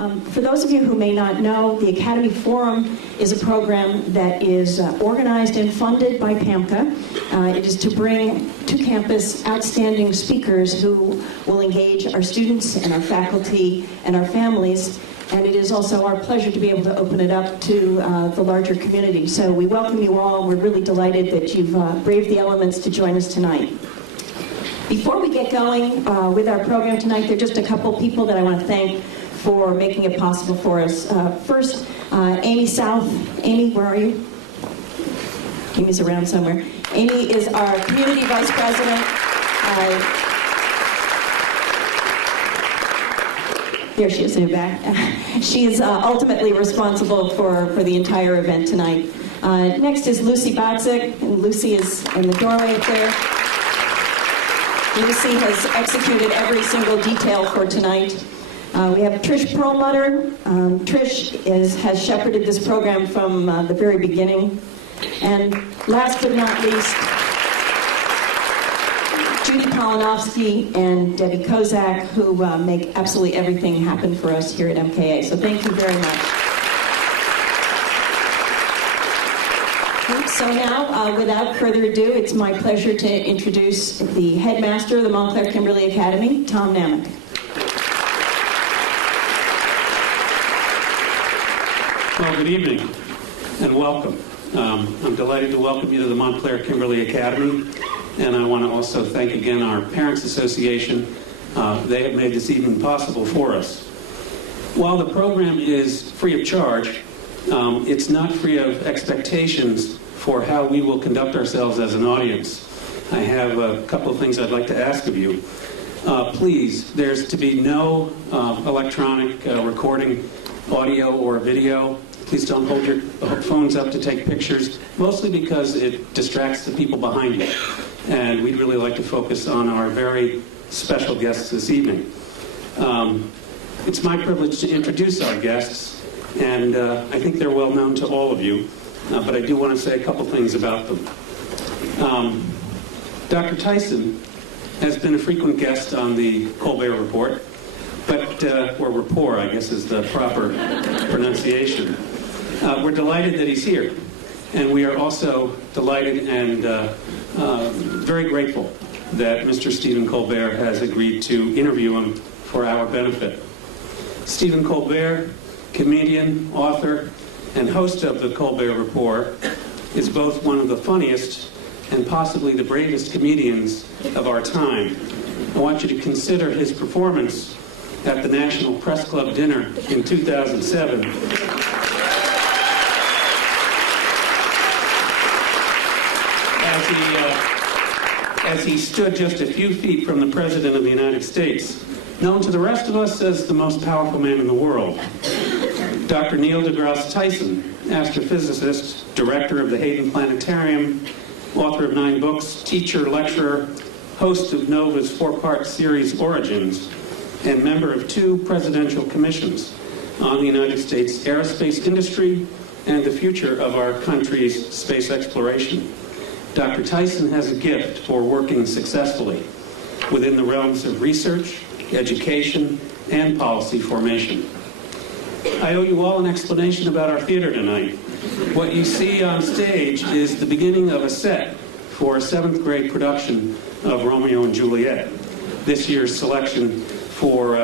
For those of you who may not know, the Academy Forum is a program that is organized and funded by PAMCA. It is to bring to campus outstanding speakers who will engage our students and our faculty and our families. And it is also our pleasure to be able to open it up to the larger community. So we welcome you all. We're really delighted that you've braved the elements to join us tonight. Before we get going with our program tonight, there are just a couple people that I want to thank for making it possible for us. First, Amy South. Amy, where are you? Amy's around somewhere. Amy is our Community Vice President. There she is in the back. She is ultimately responsible for the entire event tonight. Next is Lucy Botzik, and Lucy is in the doorway up there. Lucy has executed every single detail for tonight. We have Trish Perlmutter. Trish has shepherded this program from the very beginning. And last but not least, Judy Polinovsky and Debbie Kozak, who make absolutely everything happen for us here at MKA. So thank you very much. So now, without further ado, it's my pleasure to introduce the headmaster of the Montclair Kimberly Academy, Tom Namick. Well, good evening and welcome. I'm delighted to welcome you to the Montclair Kimberly Academy, and I want to also thank again our Parents Association. They have made this evening possible for us. While the program is free of charge, it's not free of expectations for how we will conduct ourselves as an audience. I have a couple of things I'd like to ask of you. Please, there's to be no electronic recording, audio or video. Please don't hold your phones up to take pictures, mostly because it distracts the people behind you. And we'd really like to focus on our very special guests this evening. It's my privilege to introduce our guests, and I think they're well known to all of you, but I do want to say a couple things about them. Dr. Tyson has been a frequent guest on the Colbert Report, or rapport, I guess is the proper pronunciation. We're delighted that he's here, and we are also delighted and very grateful that Mr. Stephen Colbert has agreed to interview him for our benefit. Stephen Colbert, comedian, author, and host of the Colbert Report, is both one of the funniest and possibly the bravest comedians of our time. I want you to consider his performance at the National Press Club dinner in 2007. As he stood just a few feet from the President of the United States, known to the rest of us as the most powerful man in the world. Dr. Neil deGrasse Tyson, astrophysicist, director of the Hayden Planetarium, author of 9 books, teacher, lecturer, host of NOVA's 4-part series Origins, and member of 2 presidential commissions on the United States aerospace industry and the future of our country's space exploration. Dr. Tyson has a gift for working successfully within the realms of research, education, and policy formation. I owe you all an explanation about our theater tonight. What you see on stage is the beginning of a set for a 7th grade production of Romeo and Juliet. This year's selection for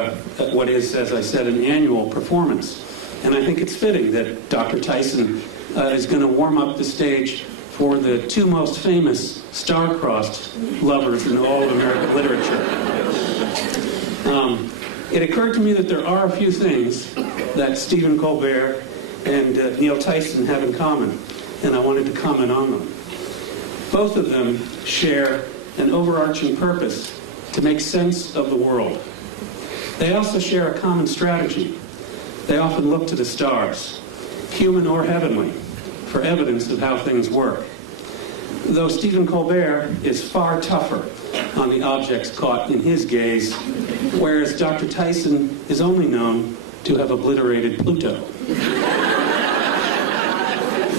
what is, as I said, an annual performance. And I think it's fitting that Dr. Tyson is going to warm up the stage for the 2 most famous star-crossed lovers in all of American literature. It occurred to me that there are a few things that Stephen Colbert and Neil Tyson have in common, and I wanted to comment on them. Both of them share an overarching purpose to make sense of the world. They also share a common strategy. They often look to the stars, human or heavenly, for evidence of how things work. Though Stephen Colbert is far tougher on the objects caught in his gaze, whereas Dr. Tyson is only known to have obliterated Pluto.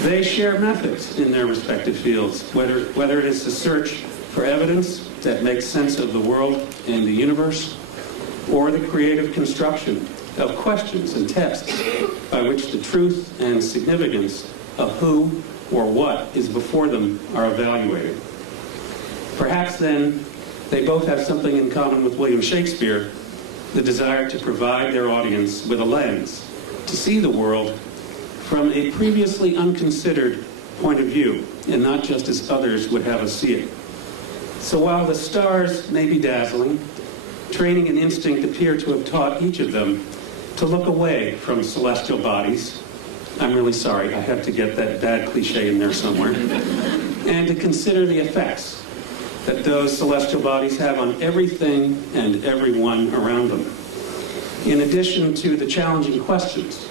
They share methods in their respective fields, whether it is the search for evidence that makes sense of the world and the universe, or the creative construction of questions and tests by which the truth and significance of who or what is before them are evaluated. Perhaps then, they both have something in common with William Shakespeare, the desire to provide their audience with a lens to see the world from a previously unconsidered point of view, and not just as others would have us see it. So while the stars may be dazzling, training and instinct appear to have taught each of them to look away from celestial bodies. I'm really sorry, I have to get that bad cliche in there somewhere. And to consider the effects that those celestial bodies have on everything and everyone around them. In addition to the challenging questions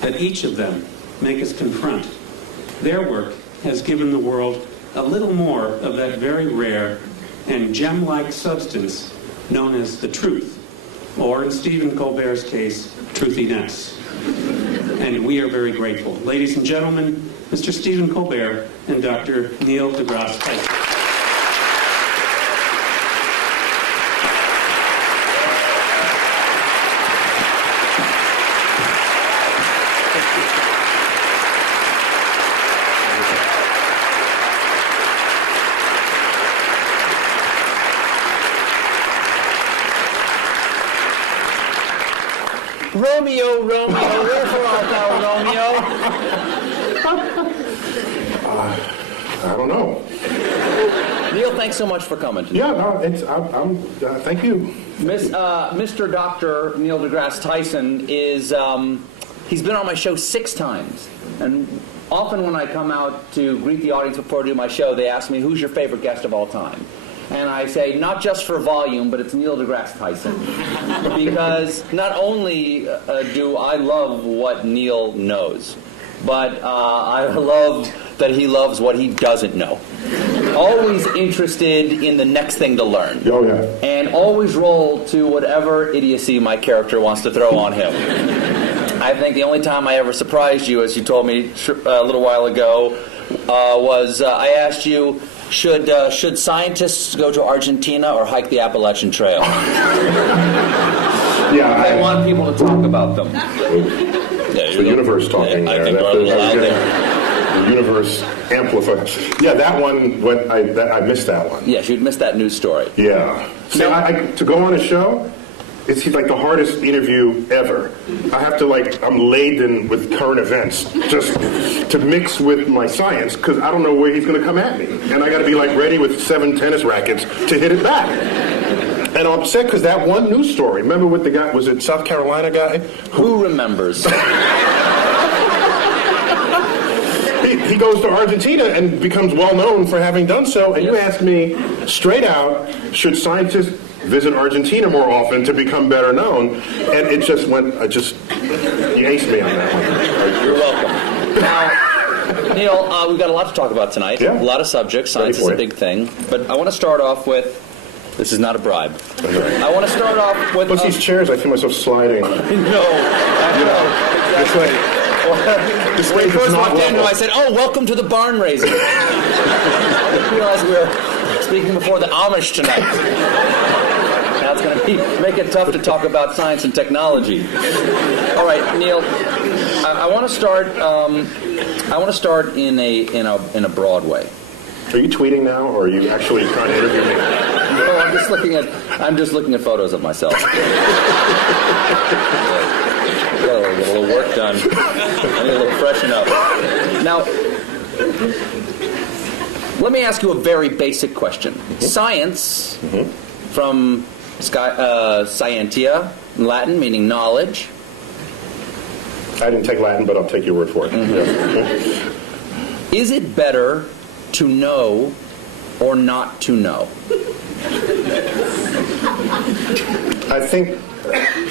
that each of them make us confront, their work has given the world a little more of that very rare and gem-like substance known as the truth, or in Stephen Colbert's case, truthiness. And we are very grateful. Ladies and gentlemen, Mr. Stephen Colbert and Dr. Neil deGrasse Tyson. Romeo, Romeo, wherefore art thou, Romeo? I don't know. Neil, thanks so much for coming today. Yeah, no, thank you. Mr. Dr. Neil deGrasse Tyson is, he's been on my show 6 times. And often when I come out to greet the audience before I do my show, they ask me, who's your favorite guest of all time? And I say, not just for volume, but it's Neil deGrasse Tyson. Because not only do I love what Neil knows, but I love that he loves what he doesn't know. Always interested in the next thing to learn. Oh, yeah. And always roll to whatever idiocy my character wants to throw on him. I think the only time I ever surprised you, as you told me a little while ago, was I asked you, should scientists go to Argentina or hike the Appalachian Trail? Yeah, I want people to talk about them. It's the universe talking there. I think we're a little out there. The universe amplifies. Yeah, that one, I missed that one. Yes, you'd missed that news story. Yeah. See, to go on a show, it's like the hardest interview ever. I have to I'm laden with current events just to mix with my science because I don't know where he's going to come at me. And I got to be ready with 7 tennis rackets to hit it back. And I'm upset because that one news story, remember with the guy, was it South Carolina guy? Who remembers? He goes to Argentina and becomes well known for having done so. And you asked me straight out, should scientists visit Argentina more often to become better known? And it just went, you aced me on that one. You're welcome. Now, Neil, we've got a lot to talk about tonight. Yeah. A lot of subjects. Science is a big thing. But I want to start off with, this is not a bribe. I want to start off with... Plus these chairs, I feel myself sliding. I know. Exactly. When you first walked in, I said, oh, welcome to the barn raising. I realized we were speaking before the Amish tonight. Now it's going to make it tough to talk about science and technology. All right, Neil, I want to start. I want to start in a broad way. Are you tweeting now, or are you actually trying to interview me? No, I'm just looking at photos of myself. Get a little work done. I need a little freshen up. Now, let me ask you a very basic question. Science, from scientia, in Latin, meaning knowledge. I didn't take Latin, but I'll take your word for it. Is it better to know or not to know? I think,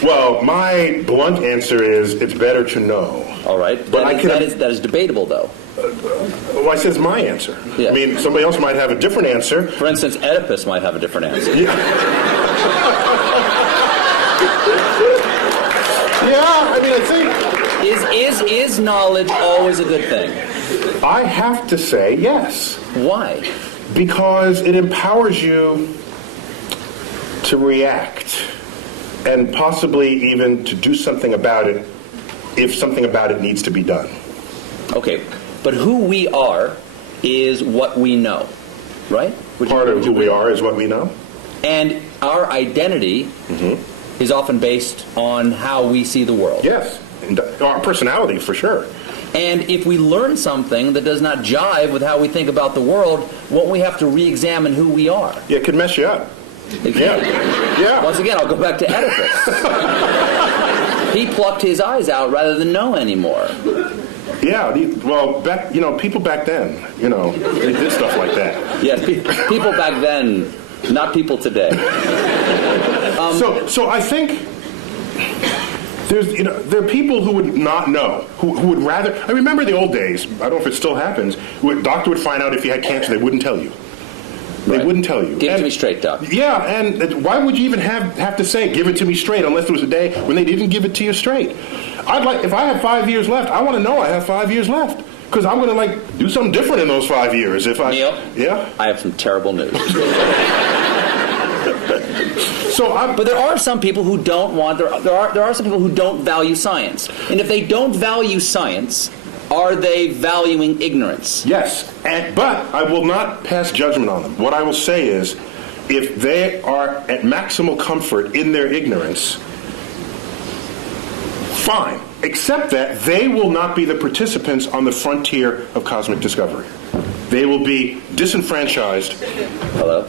my blunt answer is it's better to know. All right. But that is debatable, though. I said it's my answer. Yeah. I mean, somebody else might have a different answer. For instance, Oedipus might have a different answer. Yeah, I mean, I think... Is knowledge always a good thing? I have to say yes. Why? Because it empowers you to react and possibly even to do something about it if something about it needs to be done. Okay, but who we are is what we know, right? Part of who we are is what we know. And our identity is often based on how we see the world. Yes, and our personality for sure. And if we learn something that does not jive with how we think about the world, won't we have to re-examine who we are? Yeah, it could mess you up. Yeah. Once again, I'll go back to Oedipus. He plucked his eyes out rather than know anymore. Yeah, well, people back then, they did stuff like that. Yes, people back then, not people today. So I think there are people who would not know, who would rather. I remember the old days. I don't know if it still happens. A doctor would find out if you had cancer, they wouldn't tell you. They wouldn't tell you. Give it to me straight, Doc. Yeah, and why would you even have to say, give it to me straight, unless there was a day when they didn't give it to you straight? If I have 5 years left, I want to know I have 5 years left. Because I'm going to, do something different in those 5 years. Neil? Yeah? I have some terrible news. But there are some people who don't want, there are some people who don't value science. And if they don't value science, are they valuing ignorance? Yes, but I will not pass judgment on them. What I will say is, if they are at maximal comfort in their ignorance, fine. Except that they will not be the participants on the frontier of cosmic discovery. They will be disenfranchised. Hello?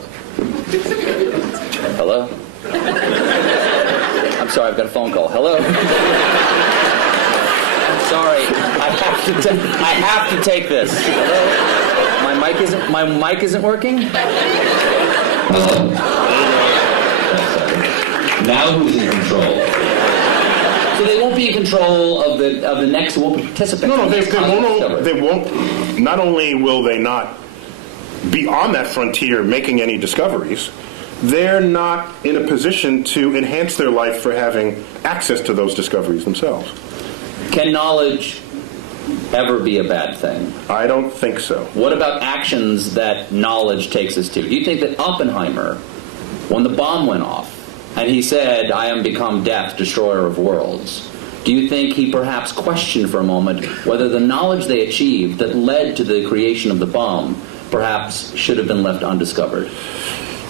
Hello? I'm sorry, I've got a phone call. Hello? Sorry, I have to take this. Hello? My mic isn't working? Hello. Now who's in control? So they won't be in control of the next participant. No, they won't. Not only will they not be on that frontier making any discoveries, they're not in a position to enhance their life for having access to those discoveries themselves. Can knowledge ever be a bad thing? I don't think so. What about actions that knowledge takes us to? Do you think that Oppenheimer, when the bomb went off, and he said, "I am become death, destroyer of worlds," do you think he perhaps questioned for a moment whether the knowledge they achieved that led to the creation of the bomb perhaps should have been left undiscovered?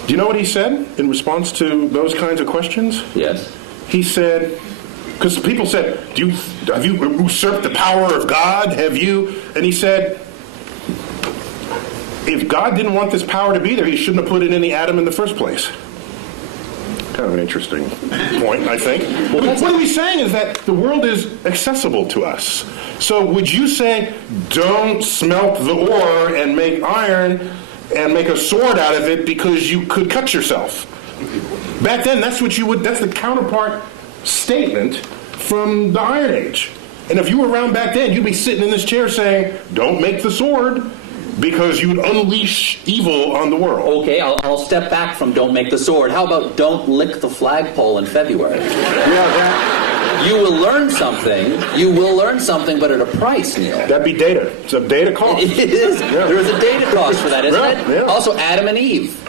Do you know what he said in response to those kinds of questions? Yes. He said, because people said, have you usurped the power of God? Have you? And he said, if God didn't want this power to be there, he shouldn't have put it in the atom in the first place. Kind of an interesting point, I think. What he's saying is that the world is accessible to us. So would you say, don't smelt the ore and make iron and make a sword out of it because you could cut yourself? Back then, that's the counterpart statement from the Iron Age. And if you were around back then, you'd be sitting in this chair saying, don't make the sword, because you'd unleash evil on the world. Okay, I'll step back from don't make the sword. How about don't lick the flagpole in February? Yeah, You will learn something, but at a price, Neil. that'd be data. It's a data cost. It is. Yeah. There is a data cost for that, isn't it? Yeah. Also, Adam and Eve.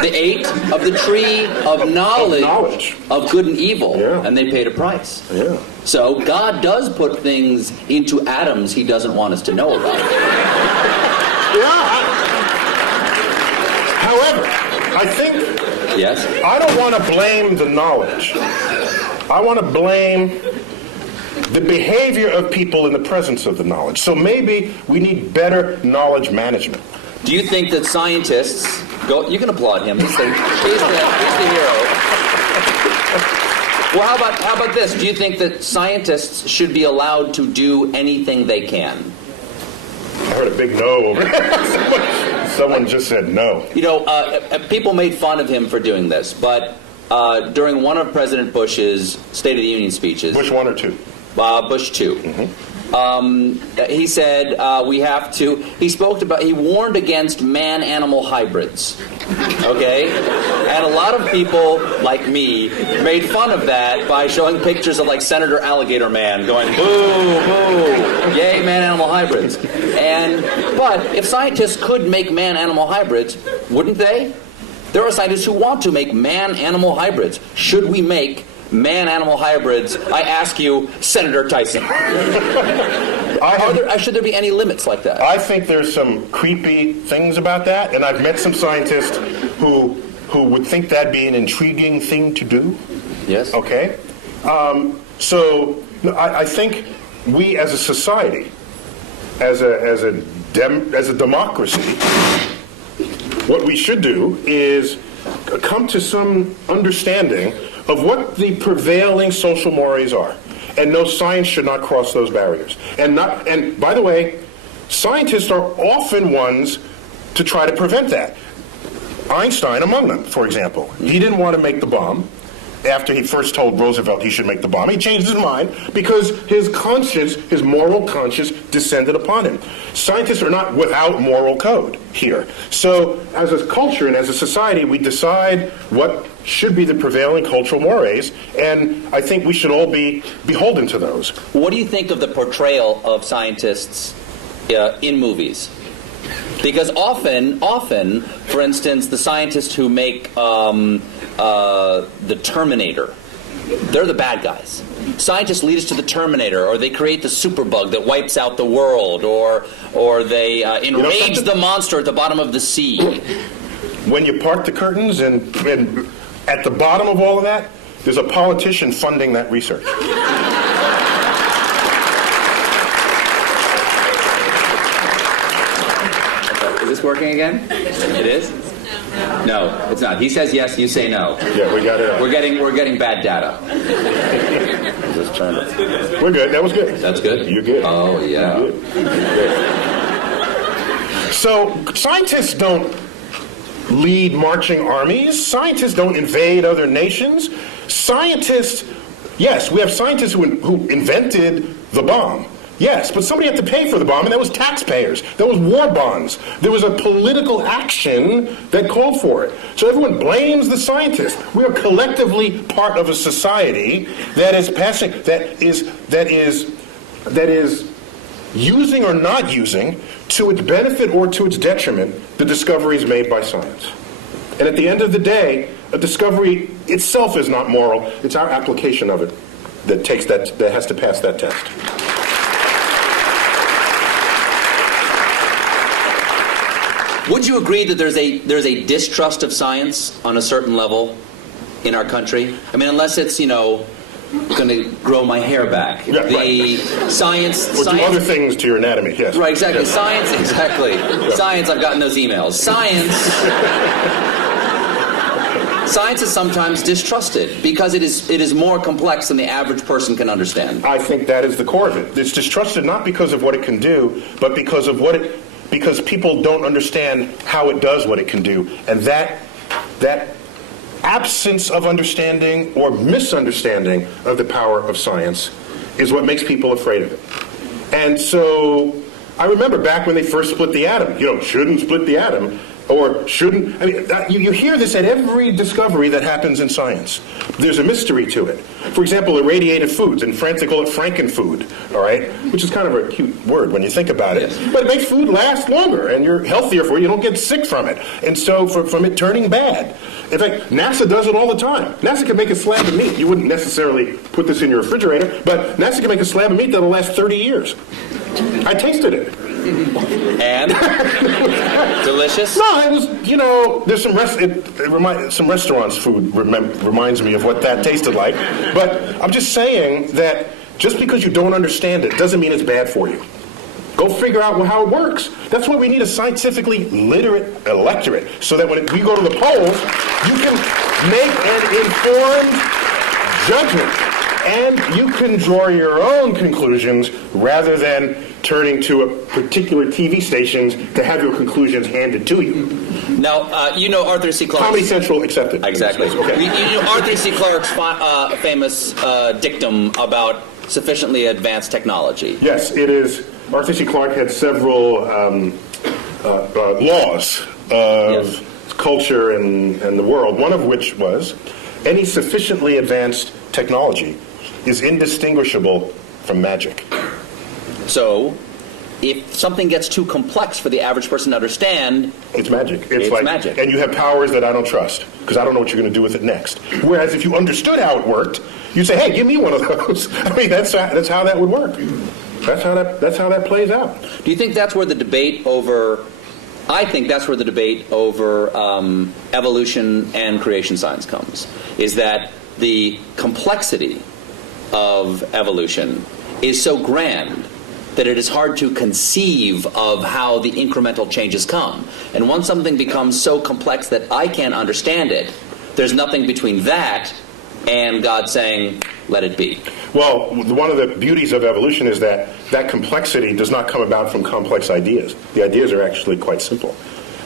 They ate of the tree of knowledge of good and evil, and they paid a price. Yeah. So God does put things into atoms he doesn't want us to know about. However, I think Yes? I don't want to blame the knowledge. I want to blame the behavior of people in the presence of the knowledge. So maybe we need better knowledge management. Do you think that scientists... You can applaud him. He's the hero. Well, how about this? Do you think that scientists should be allowed to do anything they can? I heard a big no over there. Someone just said no. People made fun of him for doing this, but during one of President Bush's State of the Union speeches... Bush 1 or 2? Bush 2. Mm-hmm. He said he warned against man-animal hybrids. Okay? And a lot of people, like me, made fun of that by showing pictures of, like, Senator Alligator Man going, boo, boo, yay, man-animal hybrids. But if scientists could make man-animal hybrids, wouldn't they? There are scientists who want to make man-animal hybrids. Should we make man-animal hybrids? I ask you, Senator Tyson. Should there be any limits like that? I think there's some creepy things about that, and I've met some scientists who would think that'd be an intriguing thing to do. Yes. Okay? I think we as a society, as a democracy, what we should do is come to some understanding of what the prevailing social mores are. And no, science should not cross those barriers. And by the way, scientists are often ones to try to prevent that. Einstein among them, for example. He didn't want to make the bomb. After he first told Roosevelt he should make the bomb, he changed his mind because his conscience, his moral conscience, descended upon him. Scientists are not without moral code here. So as a culture and as a society, we decide what should be the prevailing cultural mores, and I think we should all be beholden to those. What do you think of the portrayal of scientists in movies? Because often, for instance, the scientists who make the Terminator, they're the bad guys. Scientists lead us to the Terminator, or they create the superbug that wipes out the world, or they enrage the monster at the bottom of the sea. When you part the curtains and at the bottom of all of that, there's a politician funding that research. Is this working again? It is? No, it's not. He says yes, you say no. Yeah, we got it. We're getting bad data. Just trying to... We're good. That was good. That's good? You're good. Oh, yeah. You're good. So scientists don't lead marching armies. Scientists don't invade other nations. Scientists, yes, we have scientists who invented the bomb. Yes, but somebody had to pay for the bomb, and that was taxpayers. That was war bonds. There was a political action that called for it. So everyone blames the scientists. We are collectively part of a society that is using or not using, to its benefit or to its detriment, the discoveries made by science. And at the end of the day, a discovery itself is not moral. It's our application of it that has to pass that test. Would you agree that there's a distrust of science on a certain level in our country? I mean, unless it's, going to grow my hair back. Yeah, the right. Science... Or do other things to your anatomy, yes. Right, exactly. Yes. Science, exactly. Yeah. Science, I've gotten those emails. Science is sometimes distrusted because it is more complex than the average person can understand. I think that is the core of it. It's distrusted not because of what it can do, but because of because people don't understand how it does what it can do. And that absence of understanding or misunderstanding of the power of science is what makes people afraid of it. And so I remember back when they first split the atom, shouldn't split the atom, or shouldn't, you hear this at every discovery that happens in science. There's a mystery to it. For example, irradiated foods, in France they call it frankenfood, all right? Which is kind of a cute word when you think about it. Yes. But it makes food last longer, and you're healthier for it. You don't get sick from it. And so from it turning bad. In fact, NASA does it all the time. NASA can make a slab of meat. You wouldn't necessarily put this in your refrigerator, but NASA can make a slab of meat that'll last 30 years. I tasted it. And? Delicious? No, it was, there's some restaurants' food reminds me of what that tasted like. But I'm just saying that just because you don't understand it doesn't mean it's bad for you. Go figure out how it works. That's why we need a scientifically literate electorate, so that when we go to the polls, you can make an informed judgment. And you can draw your own conclusions rather than turning to a particular TV stations to have your conclusions handed to you. Now, Arthur C. Clarke. Comedy Central accepted. Exactly. Okay. You know Arthur C. Clarke's famous dictum about sufficiently advanced technology. Yes, it is. Arthur C. Clarke had several laws of culture and the world, one of which was any sufficiently advanced technology is indistinguishable from magic. So, if something gets too complex for the average person to understand, It's magic. It's like magic. And you have powers that I don't trust because I don't know what you're going to do with it next. Whereas if you understood how it worked, you'd say, "Hey, give me one of those." I mean, that's how that would work. That's how that plays out. do you think that's where the debate over? I think that's where the debate over evolution and creation science comes. Is that the complexity of evolution is so grand that it is hard to conceive of how the incremental changes come. And once something becomes so complex that I can't understand it, there's nothing between that and God saying, let it be. Well, one of the beauties of evolution is that complexity does not come about from complex ideas. The ideas are actually quite simple.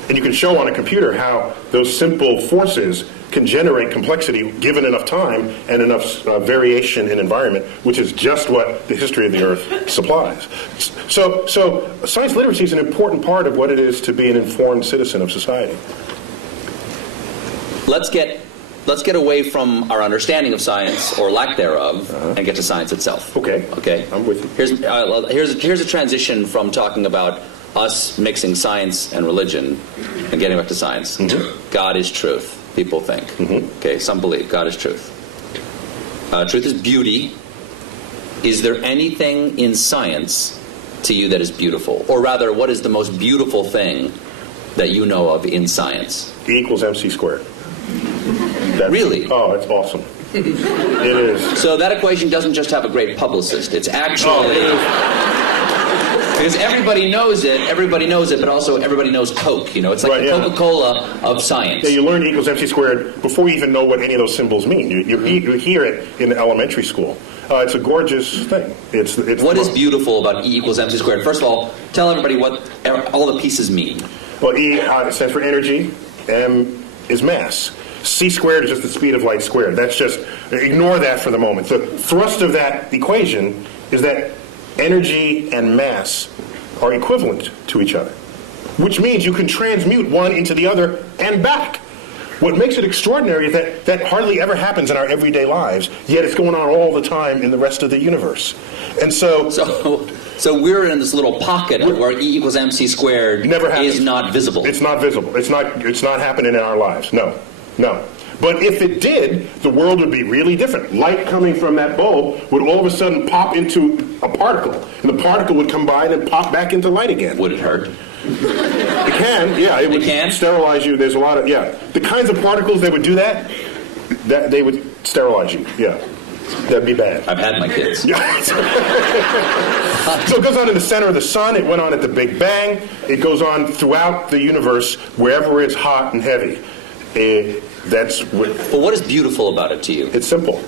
And you can show on a computer how those simple forces can generate complexity given enough time and enough variation in environment, which is just what the history of the Earth supplies. So science literacy is an important part of what it is to be an informed citizen of society. Let's get away from our understanding of science, or lack thereof, and get to science itself. Okay. Okay. I'm with you. Here's a transition from talking about us mixing science and religion and getting back to science. Mm-hmm. God is truth, people think. Mm-hmm. Okay, some believe God is truth. Truth is beauty. Is there anything in science to you that is beautiful? Or rather, what is the most beautiful thing that you know of in science? E equals MC squared. Really? Oh, it's awesome. It is. So that equation doesn't just have a great publicist. It's actually... Because everybody knows it, but also everybody knows Coke. You know, it's like Right, the yeah. Coca-Cola of science. Yeah, you learn E equals MC squared before you even know what any of those symbols mean. You hear it in elementary school. It's a gorgeous thing. It's What is beautiful about E equals MC squared? First of all, tell everybody what all the pieces mean. Well, E stands for energy. M is mass. C squared is just the speed of light squared. That's just, ignore that for the moment. The thrust of that equation is that energy and mass are equivalent to each other, which means you can transmute one into the other and back. What makes it extraordinary is that hardly ever happens in our everyday lives, yet it's going on all the time in the rest of the universe. And so we're in this little pocket where E equals MC squared never happens. is not visible. It's not visible. It's not happening in our lives. No. But if it did, the world would be really different. Light coming from that bulb would all of a sudden pop into a particle, and the particle would combine and pop back into light again. Would it hurt? It can, yeah. It would sterilize you. There's a lot of, yeah. The kinds of particles that would do that they would sterilize you, yeah. That'd be bad. I've had my kids. Yeah. So it goes on in the center of the sun. It went on at the Big Bang. It goes on throughout the universe, wherever it's hot and heavy. That's what. But what is beautiful about it to you? It's simple.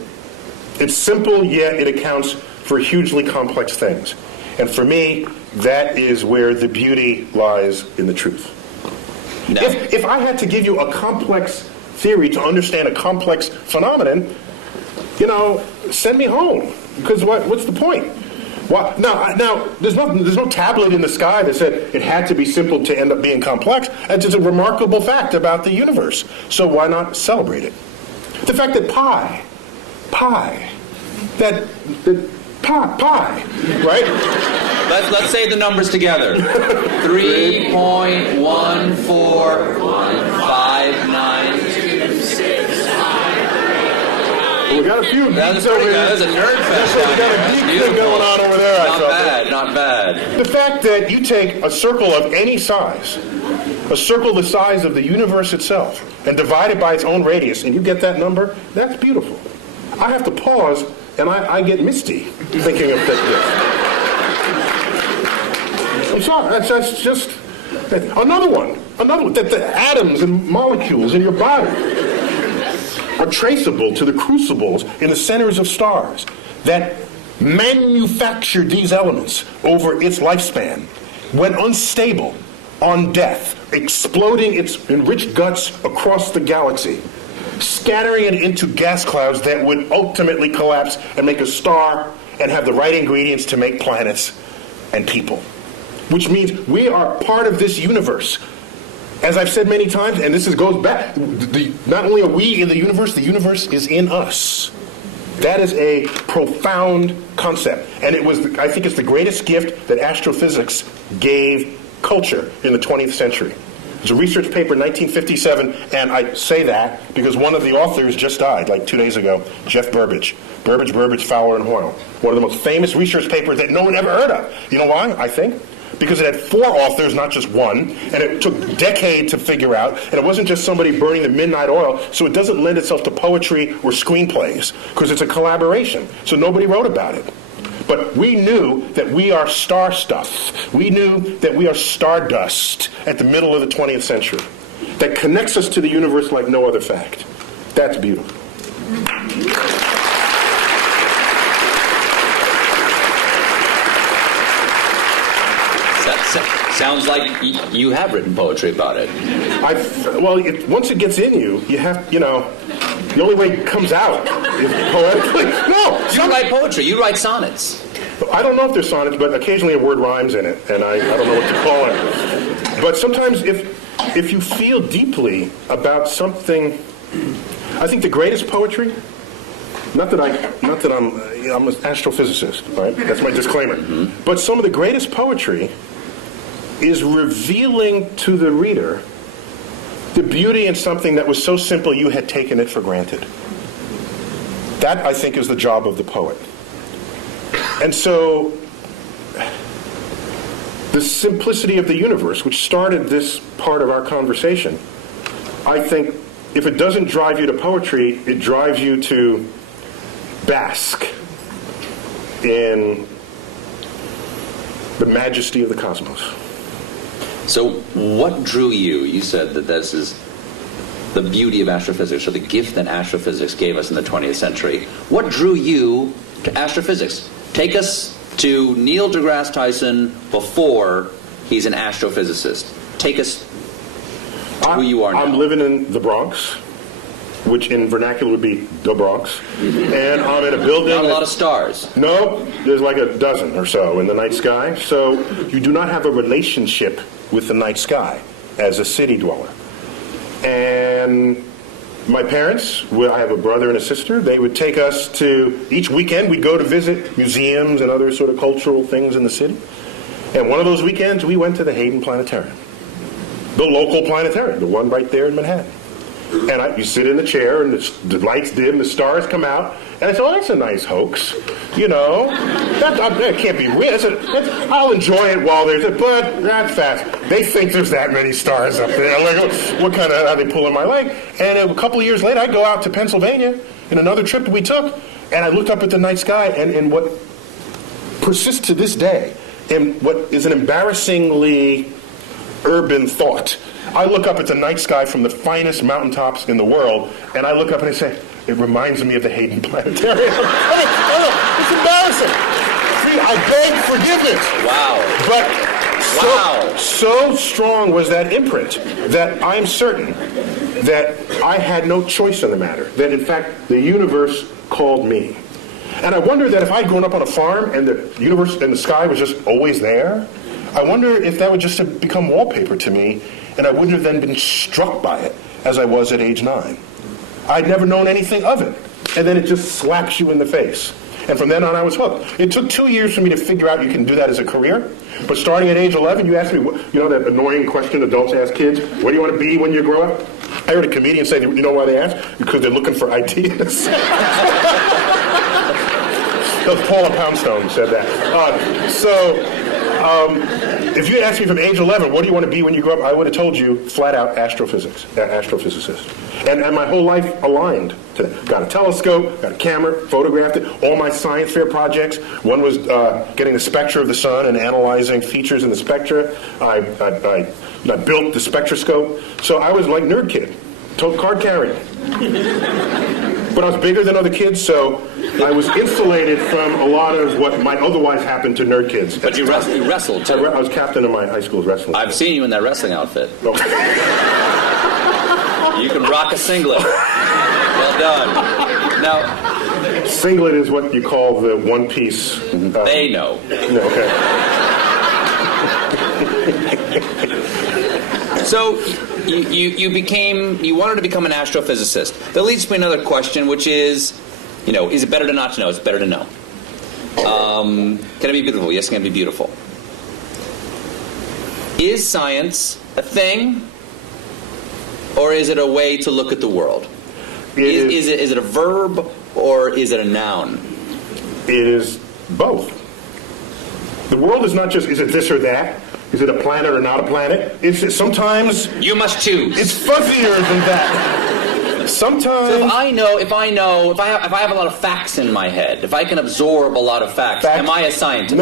It's simple, yet it accounts for hugely complex things. And for me, that is where the beauty lies in the truth. No. If I had to give you a complex theory to understand a complex phenomenon, send me home. Because what's the point? Now, there's no tablet in the sky that said it had to be simple to end up being complex. It's just a remarkable fact about the universe. So why not celebrate it? The fact that pi, right? Let's say the numbers together. 3.1415926. We got a few geeks over here. That's a nerd fest. We got a geek thing going on over there. Not bad. The fact that you take a circle of any size, a circle the size of the universe itself, and divide it by its own radius, and you get that number, that's beautiful. I have to pause, and I get misty thinking of this. I'm sorry, that's just another one, that the atoms and molecules in your body are traceable to the crucibles in the centers of stars that manufactured these elements over its lifespan, when unstable, on death, exploding its enriched guts across the galaxy, scattering it into gas clouds that would ultimately collapse and make a star and have the right ingredients to make planets and people. Which means we are part of this universe. As I've said many times, and goes back, not only are we in the universe is in us. That is a profound concept. And it was, I think it's the greatest gift that astrophysics gave culture in the 20th century. There's a research paper in 1957, and I say that because one of the authors just died, like 2 days ago, Jeff Burbidge. Burbidge, Fowler, and Hoyle. One of the most famous research papers that no one ever heard of. You know why, I think? Because it had 4 authors, not just one, and it took a decade to figure out, and it wasn't just somebody burning the midnight oil, so it doesn't lend itself to poetry or screenplays, because it's a collaboration, so nobody wrote about it. But we knew that we are star stuff. We knew that we are stardust at the middle of the 20th century. That connects us to the universe like no other fact. That's beautiful. Sounds like you have written poetry about it. Once it gets in you, you have, the only way it comes out is poetically. No! You write poetry. You write sonnets. I don't know if they're sonnets, but occasionally a word rhymes in it, and I don't know what to call it. But sometimes if you feel deeply about something, I think the greatest poetry, not that I'm an astrophysicist, right? That's my disclaimer. Mm-hmm. But some of the greatest poetry is revealing to the reader the beauty in something that was so simple you had taken it for granted. That, I think, is the job of the poet. And so, the simplicity of the universe, which started this part of our conversation, I think if it doesn't drive you to poetry, it drives you to bask in the majesty of the cosmos. So what drew you? You said that this is the beauty of astrophysics, or the gift that astrophysics gave us in the 20th century. What drew you to astrophysics? Take us to Neil deGrasse Tyson before he's an astrophysicist. Take us to who you are now. I'm living in the Bronx, which in vernacular would be the Bronx. And I'm in a building. Not a lot of stars. No, there's like a dozen or so in the night sky. So you do not have a relationship with the night sky as a city dweller. And my parents, I have a brother and a sister, they would take us to, each weekend we'd go to visit museums and other sort of cultural things in the city. And one of those weekends we went to the Hayden Planetarium. The local planetarium, the one right there in Manhattan. And you sit in the chair, and the lights dim, the stars come out, and I said, "Oh, that's a nice hoax, that can't be real. I'll enjoy it while there's it, but that's fast. They think there's that many stars up there. Like, what kind of? Are they pulling my leg?" And a couple of years later, I go out to Pennsylvania in another trip that we took, and I looked up at the night sky, and what persists to this day, and what is an embarrassingly urban thought. I look up at the night sky from the finest mountaintops in the world, and I look up and I say, it reminds me of the Hayden Planetarium. It's embarrassing. See, I beg forgiveness. Wow. But so strong was that imprint that I'm certain that I had no choice in the matter. That, in fact, the universe called me. And I wonder that if I'd grown up on a farm and the universe and the sky was just always there, I wonder if that would just have become wallpaper to me, and I wouldn't have then been struck by it as I was at age 9. I'd never known anything of it. And then it just slaps you in the face. And from then on, I was hooked. It took 2 years for me to figure out you can do that as a career. But starting at age 11, you asked me, that annoying question adults ask kids, what do you want to be when you grow up? I heard a comedian say, you know why they ask? Because they're looking for ideas. That was Paula Poundstone who said that. If you had asked me from age 11, what do you want to be when you grow up, I would have told you flat out astrophysicist. And my whole life aligned to that. Got a telescope, got a camera, photographed it. All my science fair projects, one was getting the spectra of the sun and analyzing features in the spectra. I built the spectroscope. So I was like nerd kid, card carrying. But I was bigger than other kids, so I was insulated from a lot of what might otherwise happen to nerd kids. But you wrestled, too. I was captain of my high school's wrestling. I've seen you in that wrestling outfit. Okay. You can rock a singlet. Well done. Now, singlet is what you call the one-piece... they know. No, okay. So... You wanted to become an astrophysicist. That leads to another question, which is, is it better to not to know? It's better to know. Can it be beautiful? Yes, it can be beautiful. Is science a thing, or is it a way to look at the world? Is it a verb, or is it a noun? It is both. The world is not just, is it this or that? Is it a planet or not a planet? It's sometimes... You must choose. It's fuzzier than that. Sometimes... So if I have a lot of facts in my head, if I can absorb a lot of facts, am I a scientist?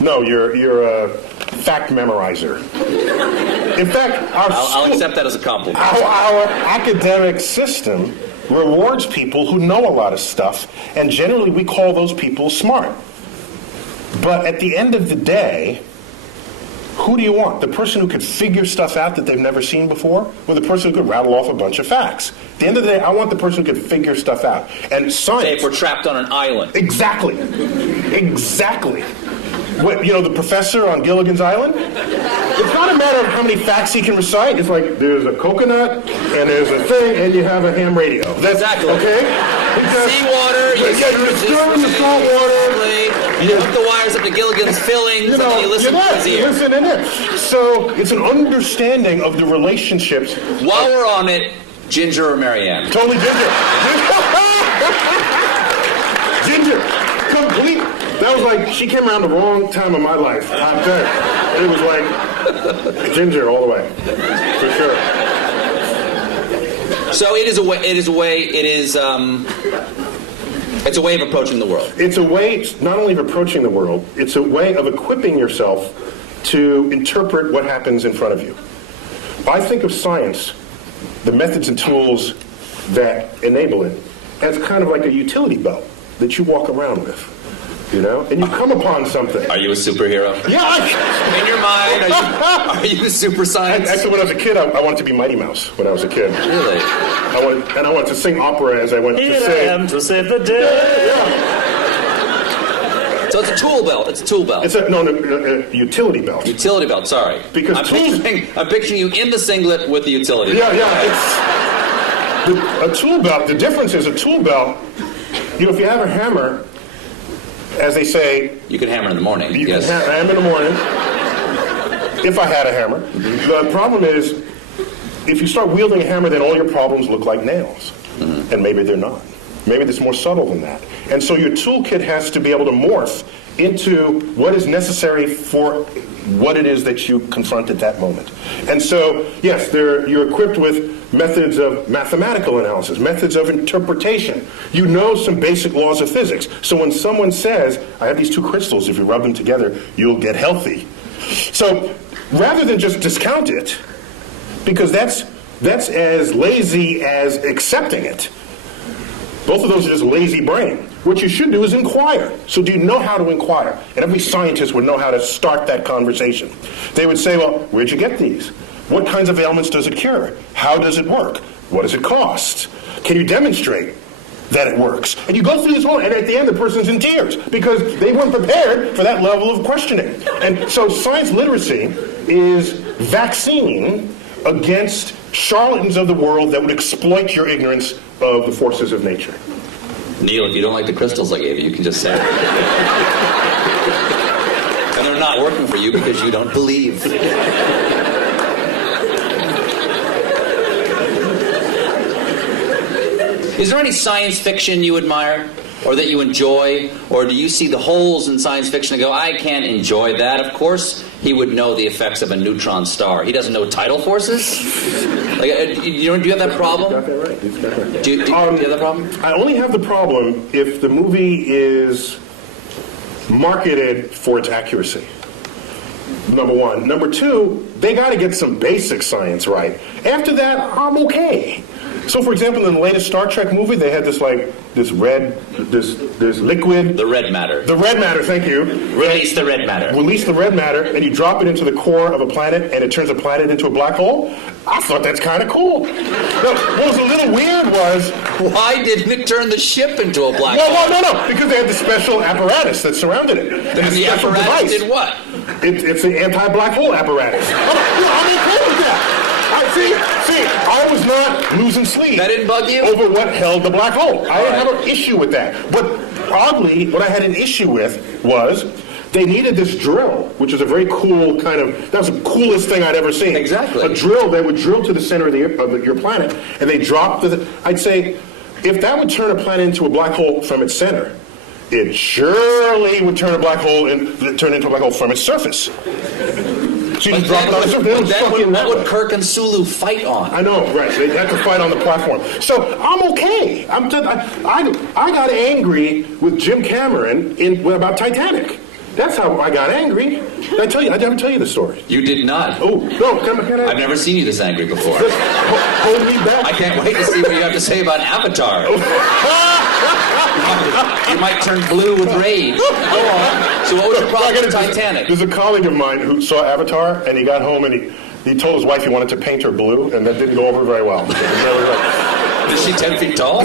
No, you're a fact memorizer. In fact, I'll accept that as a compliment. Our academic system rewards people who know a lot of stuff, and generally we call those people smart. But at the end of the day, who do you want? The person who could figure stuff out that they've never seen before, or the person who could rattle off a bunch of facts? At the end of the day, I want the person who could figure stuff out. And science... Say if we're trapped on an island. Exactly. What, the professor on Gilligan's Island? It's not a matter of how many facts he can recite. It's like, there's a coconut, and there's a thing, and you have a ham radio. That's, exactly. Okay? Seawater, you stir in the salt water. You hook the wires up to Gilligan's fillings, and then you listen to his ear. Listen in it. So it's an understanding of the relationships. While we're on it, Ginger or Marianne? Totally Ginger. Ginger. Complete. That was like, she came around the wrong time of my life. I'm dead. It was like Ginger all the way. For sure. So it's a way of approaching the world. It's a way, not only of approaching the world, it's a way of equipping yourself to interpret what happens in front of you. I think of science, the methods and tools that enable it, as kind of like a utility belt that you walk around with. And you come upon something. Are you a superhero? Yeah. In your mind, are you a super science? Actually, when I was a kid, I wanted to be Mighty Mouse when I was a kid. Really? I wanted to sing opera as I went to sing. Here I am to save the day. Yeah. So it's a tool belt. It's a tool belt. It's a utility belt. Utility belt, sorry. Because I'm picturing you in the singlet with the utility belt. Yeah, it's a tool belt. The difference is a tool belt, if you have a hammer, as they say... You can hammer in the morning. You can hammer in the morning, if I had a hammer. Mm-hmm. The problem is, if you start wielding a hammer, then all your problems look like nails. Mm-hmm. And maybe they're not. Maybe it's more subtle than that. And so your toolkit has to be able to morph into what is necessary for what it is that you confront at that moment. And so, yes, you're equipped with methods of mathematical analysis, methods of interpretation. You know some basic laws of physics. So when someone says, I have these two crystals, if you rub them together, you'll get healthy. So rather than just discount it, because that's as lazy as accepting it, both of those are just lazy brain. What you should do is inquire. So do you know how to inquire? And every scientist would know how to start that conversation. They would say, well, where'd you get these? What kinds of ailments does it cure? How does it work? What does it cost? Can you demonstrate that it works? And you go through this whole, and at the end the person's in tears because they weren't prepared for that level of questioning. And so science literacy is vaccine against charlatans of the world that would exploit your ignorance of the forces of nature. Neil, if you don't like the crystals I gave you, you can just say it. And they're not working for you because you don't believe. Is there any science fiction you admire or that you enjoy? Or do you see the holes in science fiction and go, I can't enjoy that? Of course he would know the effects of a neutron star. He doesn't know tidal forces? Do you have that problem? You've got that right. You've got that right. Do you have that problem? I only have the problem if the movie is marketed for its accuracy. Number one. Number two, they got to get some basic science right. After that, I'm okay. So, for example, in the latest Star Trek movie, they had this liquid. The red matter. The red matter, thank you. Release the red matter. Release the red matter, and you drop it into the core of a planet, and it turns a planet into a black hole. I thought that's kind of cool. What was a little weird was... Why didn't it turn the ship into a black hole? Well, no, because they had the special apparatus that surrounded it. And the apparatus did what? It's an anti-black hole apparatus. I'm okay with that. See, I was not losing sleep. That didn't bug you? Over what held the black hole. I didn't have an issue with that. But oddly, what I had an issue with was they needed this drill, which is a very cool kind of, that was the coolest thing I'd ever seen. Exactly. A drill that would drill to the center of your planet, and they dropped I'd say, if that would turn a planet into a black hole from its center, it surely would turn into a black hole from its surface. So you just drop it on the surface. What would Kirk and Sulu fight on? I know, right? They have to fight on the platform. So I'm okay. I got angry with Jim Cameron about Titanic. That's how I got angry. Did I tell you? I didn't tell you the story. You did not. Oh, no, can I? I've never seen you this angry before. Just hold me back. I can't wait to see what you have to say about Avatar. You might turn blue with rage. Go on. So what was your problem with Titanic? There's a colleague of mine who saw Avatar, and he got home and he told his wife he wanted to paint her blue, and that didn't go over very well. Is she 10 feet tall?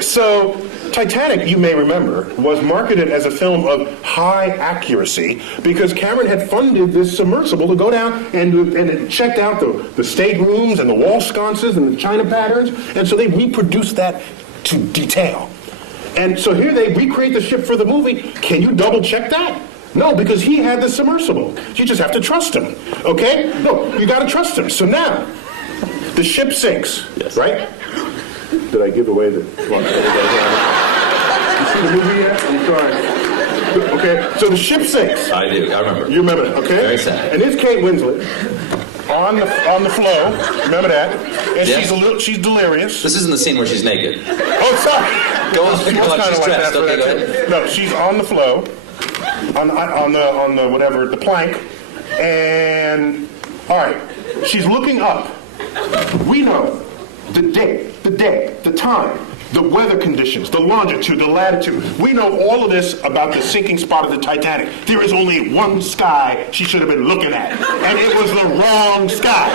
So, Titanic, you may remember, was marketed as a film of high accuracy because Cameron had funded this submersible to go down and it checked out the staterooms and the wall sconces and the china patterns, and so they reproduced that to detail. And so here they recreate the ship for the movie. Can you double check that? No, because he had the submersible. You just have to trust him, okay? No, you got to trust him. So now, the ship sinks, right? Did I give away the... You see the movie yet? I'm sorry. Okay, so the ship sinks. I do. I remember. You remember that, okay? Very sad. And it's Kate Winslet on the flow. Remember that? And Yes. she's delirious. This isn't the scene where she's naked. Oh, sorry. Go on. She Go was on. kinda She's like dressed. that for Okay, that go too. ahead. No, she's on the flow, on the whatever, the plank, and all right, she's looking up. We know the date, the time, the weather conditions, the longitude, the latitude. We know all of this about the sinking spot of the Titanic. There is only one sky she should have been looking at, and it was the wrong sky.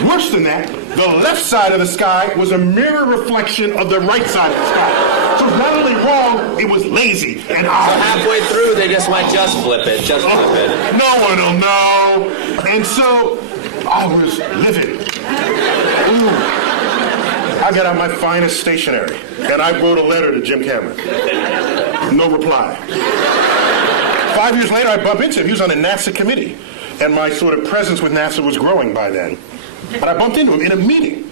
Worse than that, the left side of the sky was a mirror reflection of the right side of the sky. So it's not only wrong, it was lazy and So halfway through, they just went, just flip it, just flip it. No one will know. And so I was livid. Ooh. I got out my finest stationery and I wrote a letter to Jim Cameron. No reply. 5 years later, I bumped into him. He was on the NASA committee. And my sort of presence with NASA was growing by then. But I bumped into him in a meeting.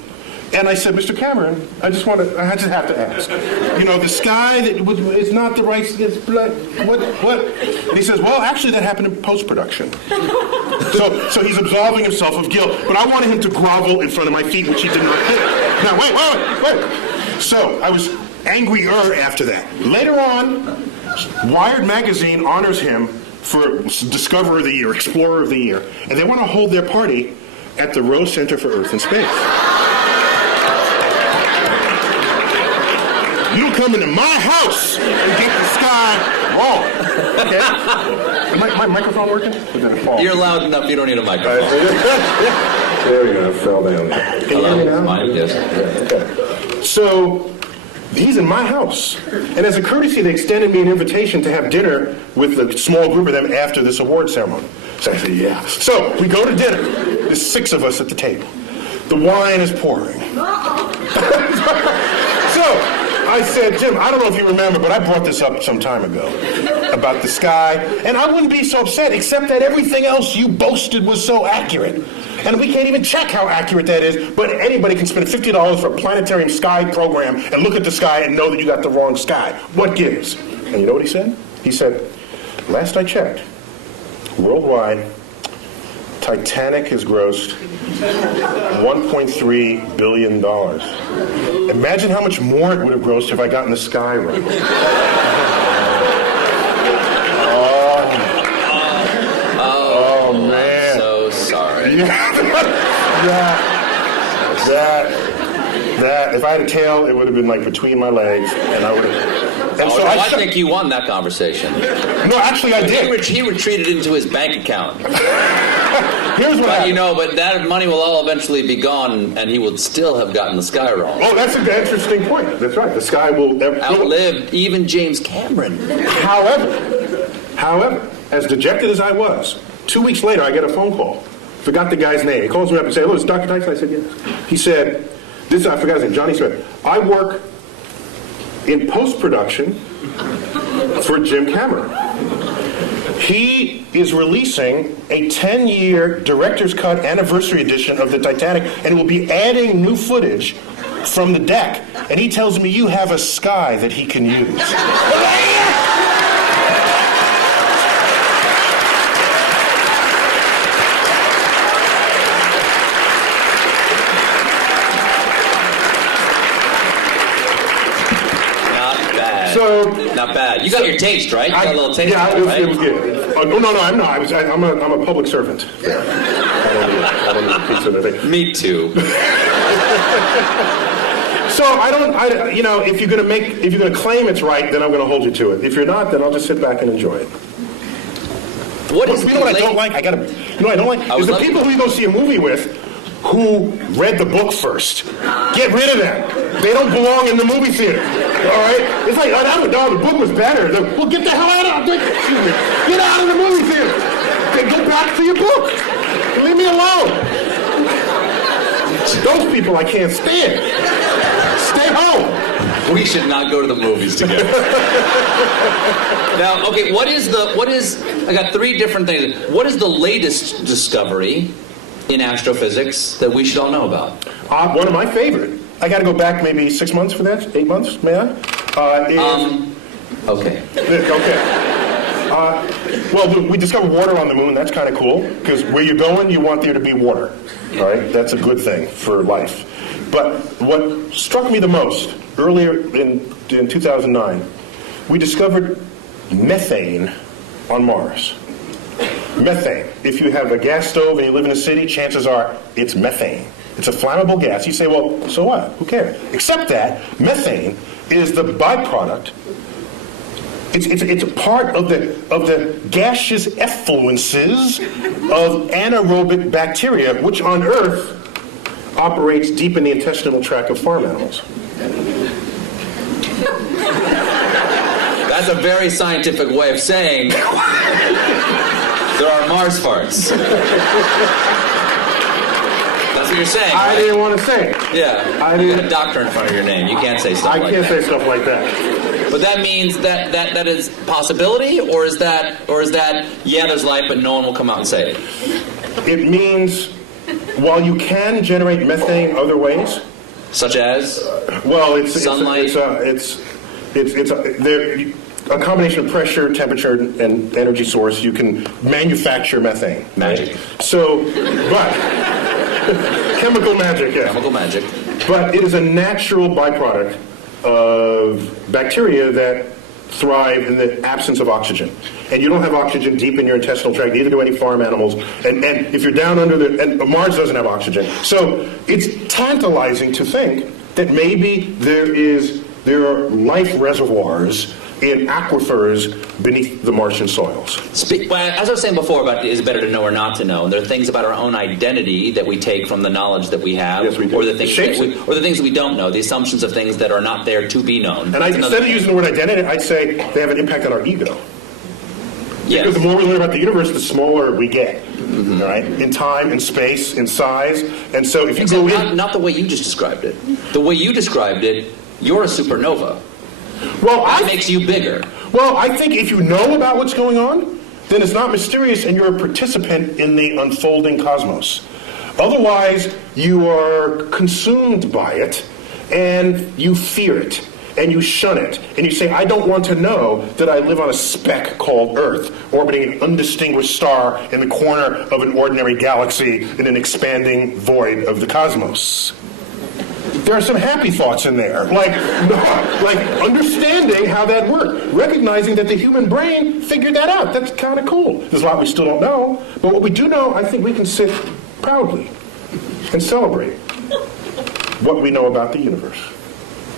And I said, Mr. Cameron, I just have to ask. You know, the sky is not the right, it's black, what? And he says, well, actually that happened in post-production. So he's absolving himself of guilt. But I wanted him to grovel in front of my feet, which he did not do. Now, wait. So I was angrier after that. Later on, Wired magazine honors him for Discoverer of the Year, Explorer of the Year, and they want to hold their party at the Rose Center for Earth and Space. You don't come into my house and get the sky wrong, okay? Is my microphone working? Or did it fall? You're loud enough, you don't need a microphone. There we go, it fell down. Can you hear me now? Mine, yes. Okay. So, he's in my house. And as a courtesy, they extended me an invitation to have dinner with a small group of them after this award ceremony. So I said, yeah. So we go to dinner. There's 6 of us at the table. The wine is pouring. So I said, Jim, I don't know if you remember, but I brought this up some time ago about the sky. And I wouldn't be so upset, except that everything else you boasted was so accurate. And we can't even check how accurate that is, but anybody can spend $50 for a planetarium sky program and look at the sky and know that you got the wrong sky. What gives? And you know what he said? He said, last I checked, worldwide, Titanic has grossed $1.3 billion. Imagine how much more it would have grossed if I gotten the sky right. Oh, man. So sorry. That. If I had a tail, it would have been like between my legs, and I would have. And so I think you won that conversation. No, actually, I did. He retreated into his bank account. Here's what happened. But that money will all eventually be gone, and he would still have gotten the sky wrong. Oh, that's an interesting point. That's right. The sky will Outlive even James Cameron. However, as dejected as I was, 2 weeks later I get a phone call. Forgot the guy's name. He calls me up and says, "Hello, it's Dr. Tyson." I said, "Yes." He said, I forgot his name, Johnny Smith. "I work in post-production for Jim Cameron. He is releasing a 10-year director's cut anniversary edition of the Titanic, and will be adding new footage from the deck. And he tells me you have a sky that he can use." Not bad. You got your taste, right? You got a little taste. Yeah, right? it was good. No, I'm not. I'm a public servant. I don't need pizza today. Me too. So if you're gonna claim it's right, then I'm gonna hold you to it. If you're not, then I'll just sit back and enjoy it. What I don't like? Is the people who you go see a movie with who read the book first. Get rid of them. They don't belong in the movie theater. All right? It's like, the book was better. Well, get the hell out of Get out of the movie theater. Then go back to your book. Leave me alone. Those people I can't stand. Stay home. We should not go to the movies together. Now, okay, I got three different things. What is the latest discovery in astrophysics that we should all know about? One of my favorite. I got to go back maybe 6 months for that. 8 months, may I? Okay. Well, we discovered water on the moon. That's kind of cool because where you're going, you want there to be water. All right, that's a good thing for life. But what struck me the most earlier in 2009, we discovered methane on Mars. Methane. If you have a gas stove and you live in a city, chances are it's methane. It's a flammable gas. You say, well, so what? Who cares? Except that methane is the byproduct. It's a part of the gaseous effluences of anaerobic bacteria, which on Earth operates deep in the intestinal tract of farm animals. That's a very scientific way of saying there are Mars farts. That's what you're saying, right? I didn't want to say it. Yeah. You got a doctor in front of your name. You can't say stuff like that. I can't say stuff like that. But that means that is possibility, or is that yeah, there's life, but no one will come out and say it? It means while you can generate methane other ways, such as sunlight. It's a combination of pressure, temperature, and energy source. You can manufacture methane. Magic. Right? So, but chemical magic. Yes. Chemical magic. But it is a natural byproduct of bacteria that thrive in the absence of oxygen. And you don't have oxygen deep in your intestinal tract, neither do any farm animals. And if you're down under and Mars doesn't have oxygen. So it's tantalizing to think that maybe there are life reservoirs in aquifers beneath the Martian soils. As I was saying before about is it better to know or not to know, there are things about our own identity that we take from the knowledge that we have, yes, we do. or the things that we don't know, the assumptions of things that are not there to be known. And instead of using the word identity, I'd say they have an impact on our ego. Yes. Because the more we learn about the universe, the smaller we get. Mm-hmm. All right? In time, in space, in size. And so if you go in... Not the way you just described it. The way you described it, you're a supernova. Well, that makes you bigger. Well, I think if you know about what's going on, then it's not mysterious and you're a participant in the unfolding cosmos. Otherwise, you are consumed by it and you fear it and you shun it. And you say, I don't want to know that I live on a speck called Earth, orbiting an undistinguished star in the corner of an ordinary galaxy in an expanding void of the cosmos. There are some happy thoughts in there, like understanding how that works, recognizing that the human brain figured that out. That's kind of cool. There's a lot we still don't know, but what we do know, I think we can sit proudly and celebrate what we know about the universe.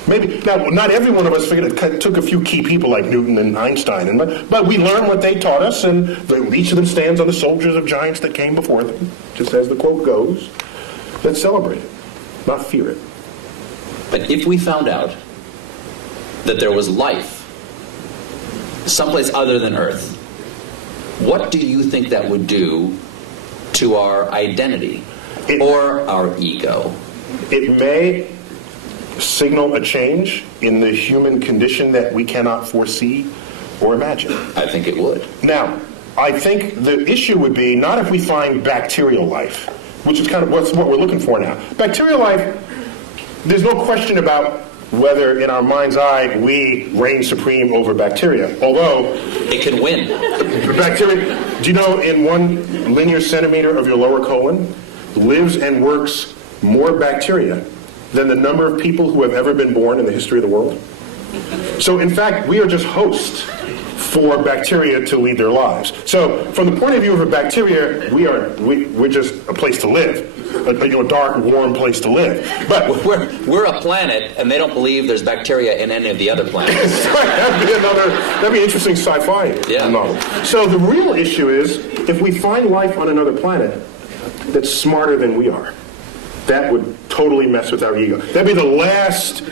Maybe now, not every one of us figured it. Took a few key people like Newton and Einstein, but we learned what they taught us, and each of them stands on the shoulders of giants that came before them. Just as the quote goes, let's celebrate it, not fear it. But if we found out that there was life someplace other than Earth, what do you think that would do to our identity or our ego? It may signal a change in the human condition that we cannot foresee or imagine. I think it would. Now, I think the issue would be not if we find bacterial life, which is kind of what we're looking for now. Bacterial life, there's no question about whether in our mind's eye we reign supreme over bacteria, although it can win. Bacteria, do you know in 1 linear centimeter of your lower colon lives and works more bacteria than the number of people who have ever been born in the history of the world? So in fact, we are just hosts for bacteria to lead their lives. So from the point of view of a bacteria, we're just a place to live, a dark, warm place to live. But we're a planet, and they don't believe there's bacteria in any of the other planets. that'd be an interesting sci-fi novel. So the real issue is if we find life on another planet that's smarter than we are, that would totally mess with our ego. That'd be the last,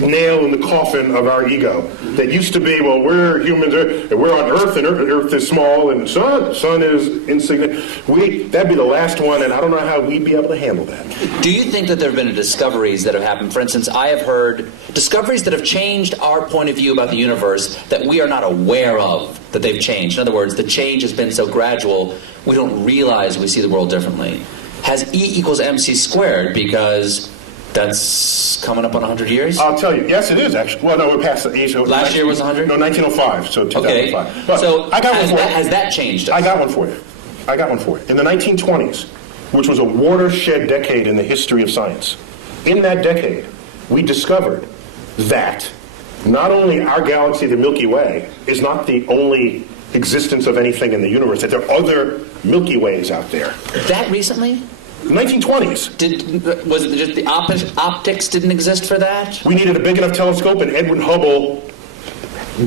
nail in the coffin of our ego. That used to be, well, we're humans, and we're on Earth, and Earth is small, and Sun is insignificant. That'd be the last one, and I don't know how we'd be able to handle that. Do you think that there have been discoveries that have happened? For instance, I have heard discoveries that have changed our point of view about the universe that we are not aware of, that they've changed. In other words, the change has been so gradual, we don't realize we see the world differently. Has E equals MC squared, because that's coming up on 100 years? I'll tell you. Yes, it is, actually. Well, no, we're past the age. Last year was 100? No, 1905, so 2005. Okay. But so I got one for you. Has that changed us? I got one for you. In the 1920s, which was a watershed decade in the history of science, in that decade, we discovered that not only our galaxy, the Milky Way, is not the only existence of anything in the universe, that there are other Milky Ways out there. That recently? 1920s. Was it just the optics didn't exist for that? We needed a big enough telescope, and Edwin Hubble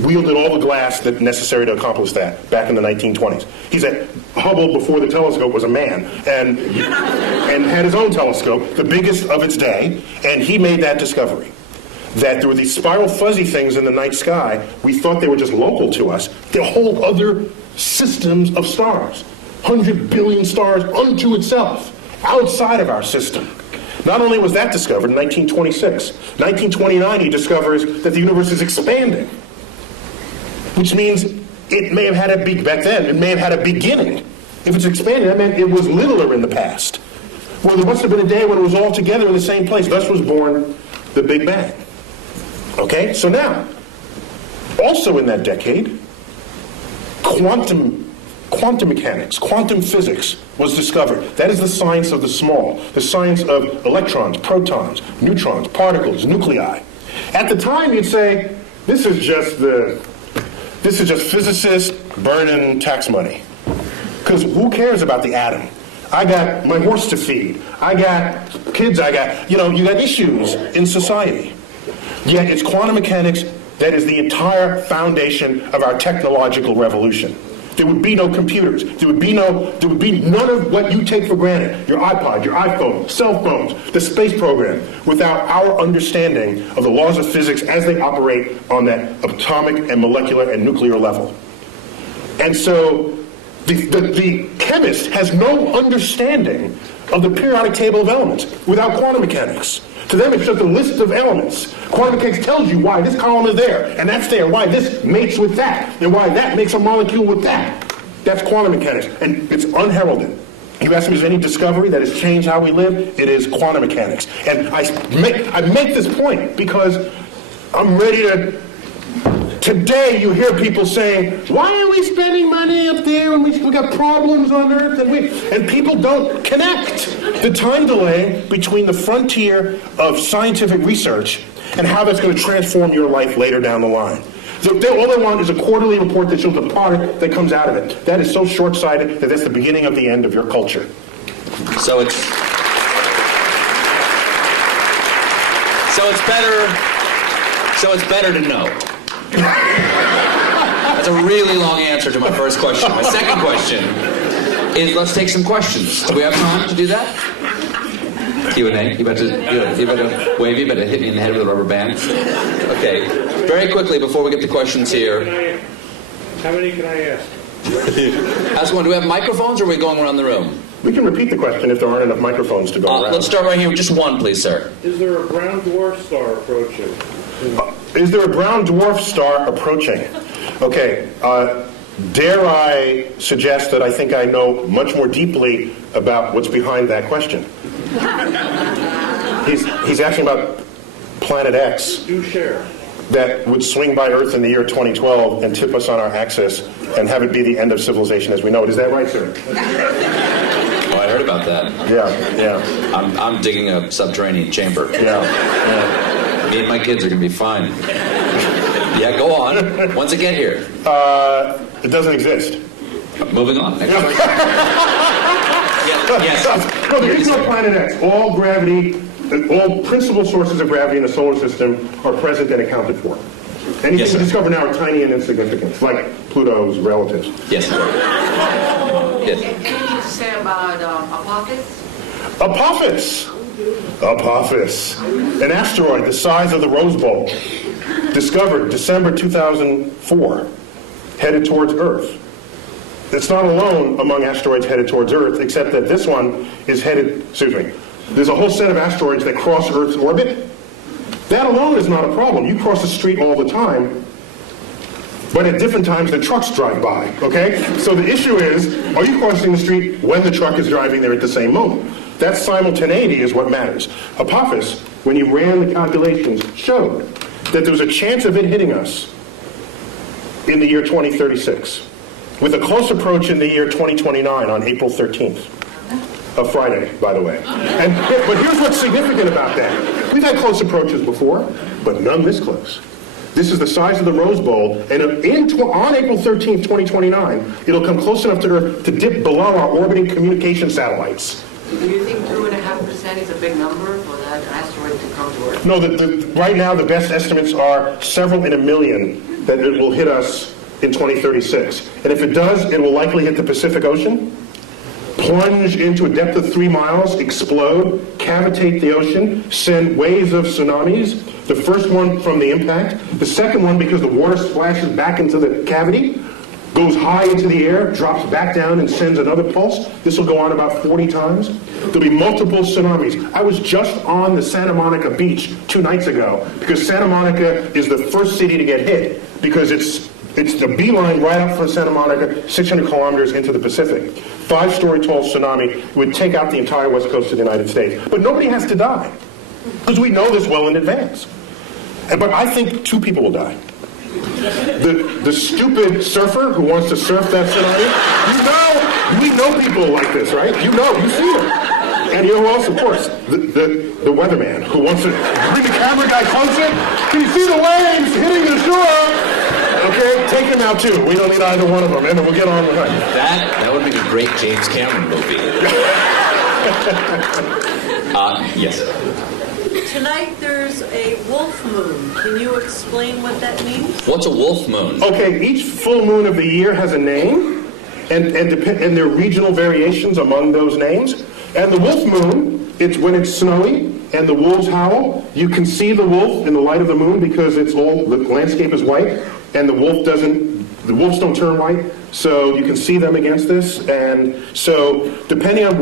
wielded all the glass that necessary to accomplish that back in the 1920s. He said Hubble, before the telescope, was a man and had his own telescope, the biggest of its day, and he made that discovery. That there were these spiral fuzzy things in the night sky. We thought they were just local to us. They're whole other systems of stars. 100 billion stars unto itself, outside of our system. Not only was that discovered in 1926, 1929 he discovers that the universe is expanding, which means it may have had a back then, it may have had a beginning. If it's expanding, that meant it was littler in the past. Well, there must have been a day when it was all together in the same place. Thus was born the Big Bang. Okay, so now, also in that decade, quantum mechanics, quantum physics was discovered. That is the science of the small, the science of electrons, protons, neutrons, particles, nuclei. At the time, you'd say, this is just physicists burning tax money. Because who cares about the atom? I got my horse to feed. I got kids. You got issues in society. Yet it's quantum mechanics that is the entire foundation of our technological revolution. There would be no computers. There would be none of what you take for granted, your iPod, your iPhone, cell phones, the space program, without our understanding of the laws of physics as they operate on that atomic and molecular and nuclear level. And so the chemist has no understanding of the periodic table of elements without quantum mechanics. To them, it's just a list of elements. Quantum mechanics tells you why this column is there, and that's there, why this mates with that, and why that makes a molecule with that. That's quantum mechanics, and it's unheralded. You ask me, is there any discovery that has changed how we live? It is quantum mechanics. And I make this point because I'm ready to... Today, you hear people saying, why are we spending money up there when we got problems on Earth? And people don't connect the time delay between the frontier of scientific research and how that's going to transform your life later down the line. All they want is a quarterly report that shows the product that comes out of it. That is so short-sighted that that's the beginning of the end of your culture. So So it's better to know. That's a really long answer to my first question. My second question is, let's take some questions. Do we have time to do that? Q&A. You about to wave, you about to hit me in the head with a rubber band. Okay. Very quickly before we get to questions here. How many can I ask? Ask one. Do we have microphones, or are we going around the room? We can repeat the question if there aren't enough microphones to go around. Let's start right here with just one, please, sir. Is there a brown dwarf star approaching? Is there a brown dwarf star approaching? Okay. Dare I suggest that I think I know much more deeply about what's behind that question? He's asking about Planet X. Do share. That would swing by Earth in the year 2012 and tip us on our axis and have it be the end of civilization as we know it. Is that right, sir? Oh, I heard about that. Yeah. I'm digging a subterranean chamber. Yeah. Me and my kids are going to be fine. Yeah, go on. When's it get here? It doesn't exist. Moving on. Next question. Yes. No, there is no Planet X. All gravity, all principal sources of gravity in the solar system are present and accounted for. Anything Yes, we sir. discover now are tiny and insignificant, like Pluto's relatives. Yes. Yes. Anything to say about Apophis? Apophis. An asteroid the size of the Rose Bowl. Discovered December 2004. Headed towards Earth. It's not alone among asteroids headed towards Earth, except that this one is headed, there's a whole set of asteroids that cross Earth's orbit. That alone is not a problem. You cross the street all the time, but at different times the trucks drive by, okay? So the issue is, are you crossing the street when the truck is driving there at the same moment? That simultaneity is what matters. Apophis, when you ran the calculations, showed that there was a chance of it hitting us in the year 2036, with a close approach in the year 2029 on April 13th. A Friday, by the way. But here's what's significant about that. We've had close approaches before, but none this close. This is the size of the Rose Bowl, and on April 13th, 2029, it'll come close enough to Earth to dip below our orbiting communication satellites. Do you think 2.5% is a big number for that asteroid to come to Earth? No, right now the best estimates are several in a million that it will hit us in 2036. And if it does, it will likely hit the Pacific Ocean, plunge into a depth of 3 miles, explode, cavitate the ocean, send waves of tsunamis. The first one from the impact. The second one, because the water splashes back into the cavity, goes high into the air, drops back down, and sends another pulse. This will go on about 40 times. There'll be multiple tsunamis. I was just on the Santa Monica beach 2 nights ago, because Santa Monica is the first city to get hit, because it's the beeline right up from Santa Monica, 600 kilometers into the Pacific. 5-story tall tsunami would take out the entire west coast of the United States. But nobody has to die, because we know this well in advance. But I think 2 people will die. The stupid surfer who wants to surf that tsunami, we know people like this, right? You see them. And you know who else? Of course, the weatherman who wants to bring the camera guy closer. Can you see the waves hitting the shore? Okay, take him out too. We don't need either one of them, and then we'll get on with it. That would make a great James Cameron movie. Yes. Tonight there's a wolf moon. Can you explain what that means? What's a wolf moon? Okay, each full moon of the year has a name, and there are regional variations among those names. And the wolf moon, it's when it's snowy and the wolves howl. You can see the wolf in the light of the moon because the landscape is white, and the wolves don't turn white, so you can see them against this. And so depending on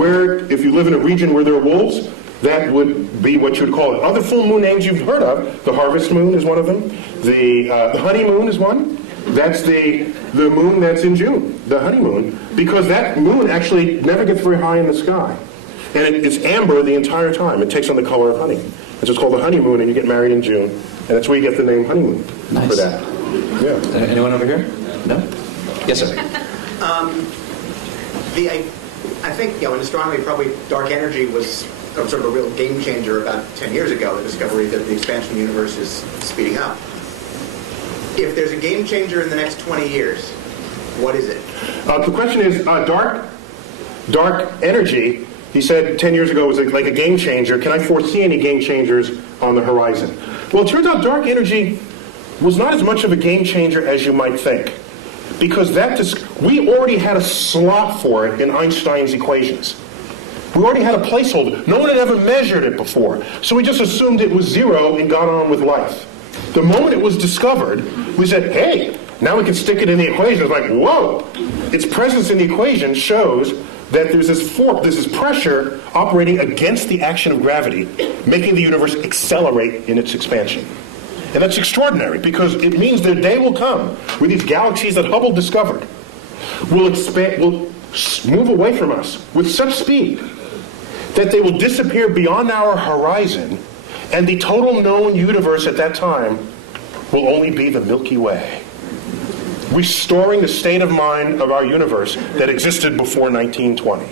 if you live in a region where there are wolves, that would be what you would call it. Other full moon names you've heard of, the harvest moon is one of them. The honeymoon is one. That's the moon that's in June, the honeymoon, because that moon actually never gets very high in the sky. And it's amber the entire time. It takes on the color of honey. And so it's called the honeymoon, and you get married in June. And that's where you get the name honeymoon for that. Yeah. Anyone over here? No? Yes, sir. I think, in astronomy, probably dark energy was sort of a real game changer about 10 years ago, the discovery that the expansion of the universe is speeding up. If there's a game changer in the next 20 years, what is it? The question is, dark energy He said 10 years ago it was like a game changer. Can I foresee any game changers on the horizon? Well, it turns out dark energy was not as much of a game changer as you might think. Because we already had a slot for it in Einstein's equations. We already had a placeholder. No one had ever measured it before. So we just assumed it was zero and got on with life. The moment it was discovered, we said, hey, now we can stick it in the equation. It's like, whoa! Its presence in the equation shows that there's this pressure operating against the action of gravity, making the universe accelerate in its expansion. And that's extraordinary, because it means the day will come where these galaxies that Hubble discovered will move away from us with such speed that they will disappear beyond our horizon, and the total known universe at that time will only be the Milky Way, restoring the state of mind of our universe that existed before 1920.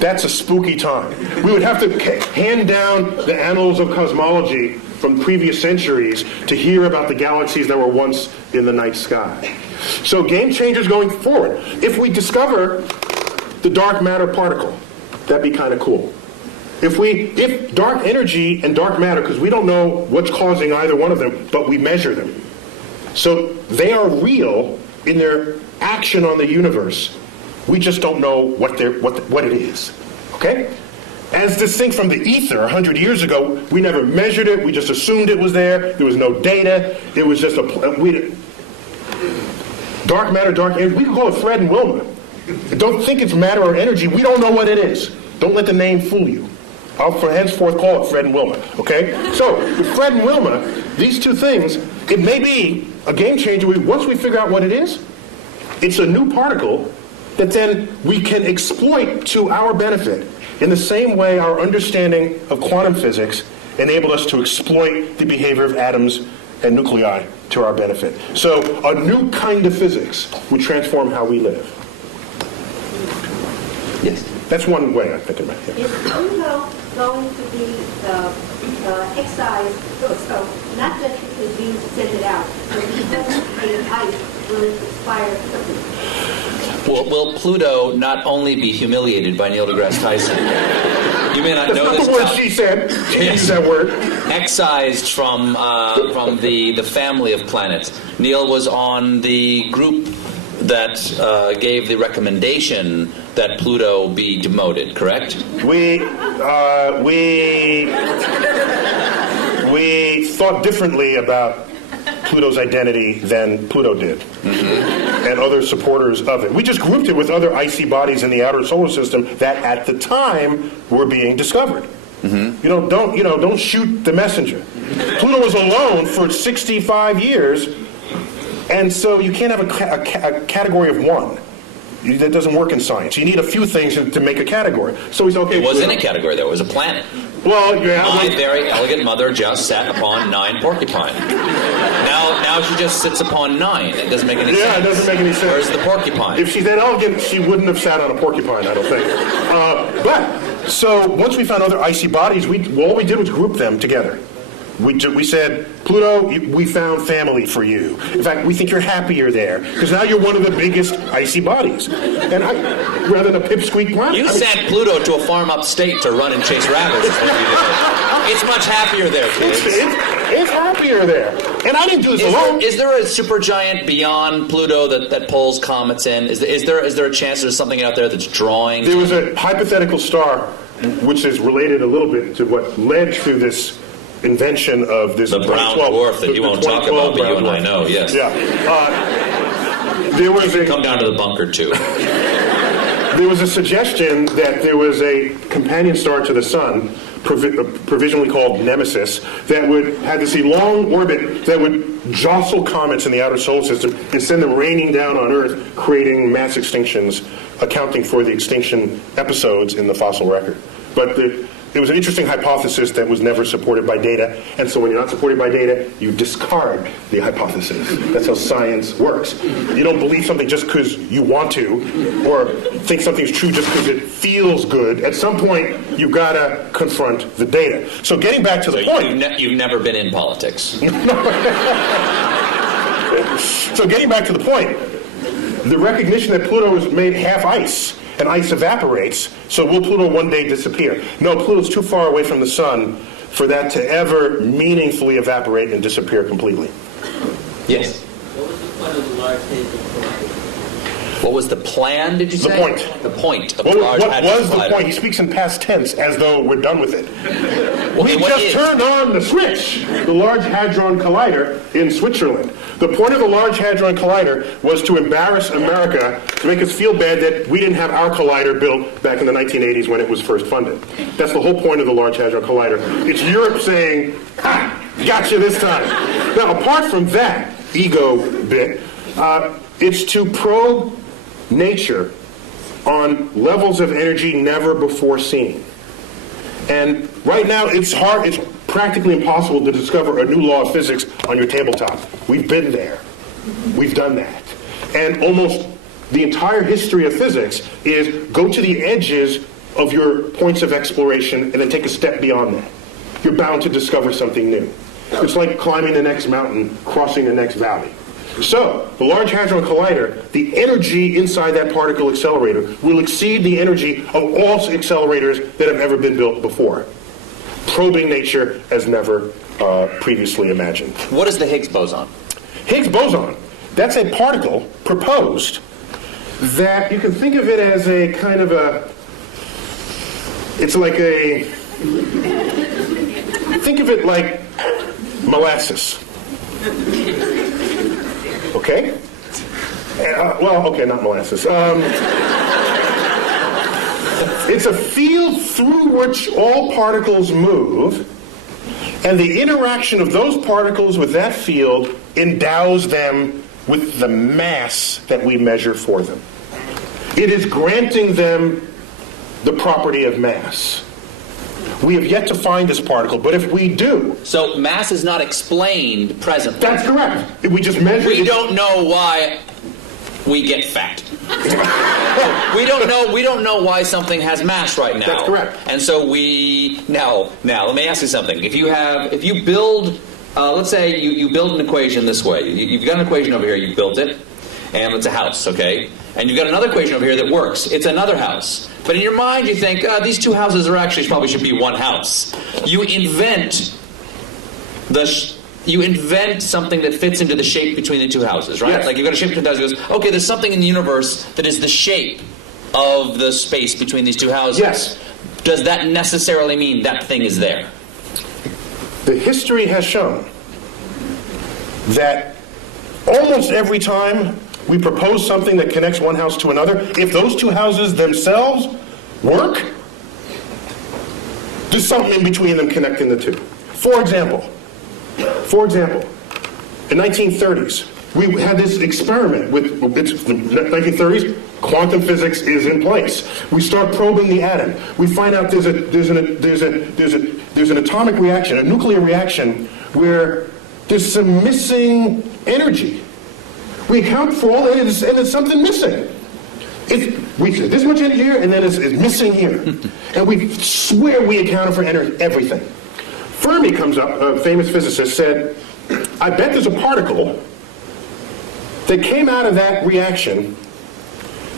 That's a spooky time. We would have to hand down the annals of cosmology from previous centuries to hear about the galaxies that were once in the night sky. So game changers going forward. If we discover the dark matter particle, that'd be kind of cool. If dark energy and dark matter, because we don't know what's causing either one of them, but we measure them. So they are real in their action on the universe. We just don't know what it is. Okay? As distinct from the ether 100 years ago, we never measured it. We just assumed it was there. There was no data. It was just dark matter, dark energy. We can call it Fred and Wilma. Don't think it's matter or energy. We don't know what it is. Don't let the name fool you. I'll henceforth call it Fred and Wilma. Okay? So, with Fred and Wilma, these two things, it may be a game changer. Once we figure out what it is, it's a new particle that then we can exploit to our benefit in the same way our understanding of quantum physics enabled us to exploit the behavior of atoms and nuclei to our benefit. So a new kind of physics would transform how we live. Yes, that's one way I think about it. Is Pluto going to be excised, so not just because you send it out, but because the ice will expire quickly? Will Pluto not only be humiliated by Neil deGrasse Tyson? You may not know this. That's not the word she said. She used that word. Excised from the family of planets. Neil was on the group that gave the recommendation that Pluto be demoted, correct? We thought differently about Pluto's identity than Pluto did, and other supporters of it. We just grouped it with other icy bodies in the outer solar system that, at the time, were being discovered. Don't shoot the messenger. Pluto was alone for 65 years, and so you can't have a category of one. That doesn't work in science. You need a few things to make a category. So he's okay. It wasn't a category, though. It was a planet. Well, yeah. My very elegant mother just sat upon 9 porcupine. Now she just sits upon 9. It doesn't make any sense. Yeah, it doesn't make any sense. Where's the porcupine? If she's that elegant, she wouldn't have sat on a porcupine, I don't think. So once we found other icy bodies, all we did was group them together. We said, Pluto, we found family for you. In fact, we think you're happier there, because now you're one of the biggest icy bodies. And rather than a pipsqueak planet. You sent Pluto to a farm upstate to run and chase rabbits. Is what you did. It's much happier there, kids. It's happier there. And I didn't do this alone. Is there a supergiant beyond Pluto that pulls comets in? Is there a chance there's something out there that's drawing? There was a hypothetical star, which is related a little bit to what led to this invention of this the brown dwarf that you won't talk about, but you and I know, yes. Yeah. There was come down to the bunker too. There was a suggestion that there was a companion star to the Sun, provisionally called Nemesis, that had this long orbit that would jostle comets in the outer solar system and send them raining down on Earth, creating mass extinctions, accounting for the extinction episodes in the fossil record. But it was an interesting hypothesis that was never supported by data, and so when you're not supported by data, you discard the hypothesis. That's how science works. You don't believe something just because you want to, or think something's true just because it feels good. At some point, you've got to confront the data. So getting back to the point... You've never been in politics. So getting back to the point, the recognition that Pluto is made half ice, and ice evaporates, so will Pluto one day disappear? No, Pluto's too far away from the sun for that to ever meaningfully evaporate and disappear completely. Yes. What was the point of the Large Hadron Collider? What was the plan, did you The say? point. The point of What the Large Hadron was the Collider. point? He speaks in past tense as though we're done with it. Okay, We what just is? turned on the switch, the Large Hadron Collider in Switzerland. The point of the Large Hadron Collider was to embarrass America, to make us feel bad that we didn't have our collider built back in the 1980s when it was first funded. That's the whole point of the Large Hadron Collider. It's Europe saying, "Ha, gotcha this time." Now, apart from that ego bit, it's to probe nature on levels of energy never before seen. And right now, it's practically impossible to discover a new law of physics on your tabletop. We've been there. We've done that. And almost the entire history of physics is go to the edges of your points of exploration and then take a step beyond that. You're bound to discover something new. It's like climbing the next mountain, crossing the next valley. So, the Large Hadron Collider, the energy inside that particle accelerator will exceed the energy of all accelerators that have ever been built before, probing nature as never previously imagined. What is the Higgs boson? Higgs boson, that's a particle proposed that you can think of it as a kind of it's like think of it like molasses. Okay? Okay, not molasses. It's a field through which all particles move, and the interaction of those particles with that field endows them with the mass that we measure for them. It is granting them the property of mass. We have yet to find this particle, but if we do... So mass is not explained presently. That's correct. We just measure... We don't know why we get fat. we don't know why something has mass right now. That's correct. And so now let me ask you something. If you build let's say you build an equation this way. You've got an equation over here, you built it, and it's a house, okay? And you've got another equation over here that works. It's another house. But in your mind, you think, these two houses are actually probably should be one house. You invent something that fits into the shape between the two houses, right? Yes. Like you've got a shape between the two houses. Goes, okay, there's something in the universe that is the shape of the space between these two houses. Yes. Does that necessarily mean that thing is there? The history has shown that almost every time we propose something that connects one house to another, if those two houses themselves work, there's something in between them connecting the two. For example, in 1930s, we had this experiment with the 1930s. Quantum physics is in place. We start probing the atom. We find out there's an atomic reaction, a nuclear reaction, where there's some missing energy. We account for all that, and there's something missing. We say this much energy here, and then it's missing here. And we swear we accounted for everything. Fermi comes up, a famous physicist, said, I bet there's a particle that came out of that reaction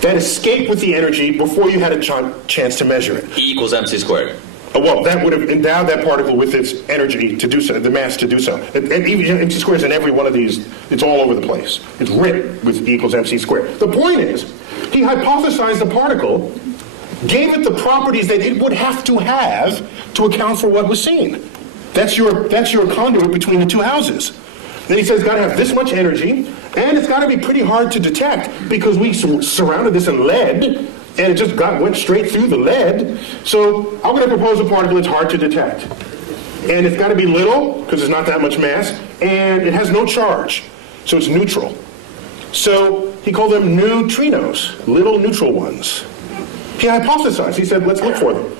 that escaped with the energy before you had a chance to measure it. E equals mc squared. Well, that would have endowed that particle with its energy to do so, the mass to do so. And even MC squared is in every one of these, it's all over the place. It's written with E equals MC squared. The point is, he hypothesized the particle, gave it the properties that it would have to account for what was seen. That's your conduit between the two houses. Then he says it's got to have this much energy, and it's got to be pretty hard to detect because we surrounded this in lead, and it just went straight through the lead. So I'm going to propose a particle that's hard to detect. And it's got to be little, because there's not that much mass, and it has no charge, so it's neutral. So he called them neutrinos, little neutral ones. He hypothesized. He said, let's look for them.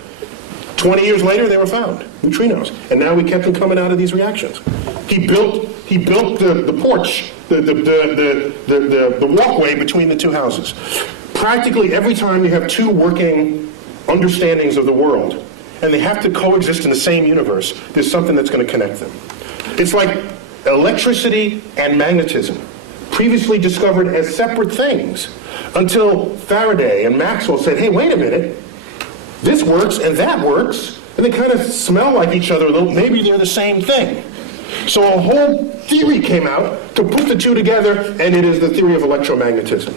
20 years later, they were found, neutrinos. And now we kept them coming out of these reactions. He built the porch, the walkway between the two houses. Practically every time you have two working understandings of the world, and they have to coexist in the same universe, there's something that's going to connect them. It's like electricity and magnetism, previously discovered as separate things, until Faraday and Maxwell said, hey, wait a minute, this works and that works, and they kind of smell like each other a little. Maybe they're the same thing. So a whole theory came out to put the two together, and it is the theory of electromagnetism.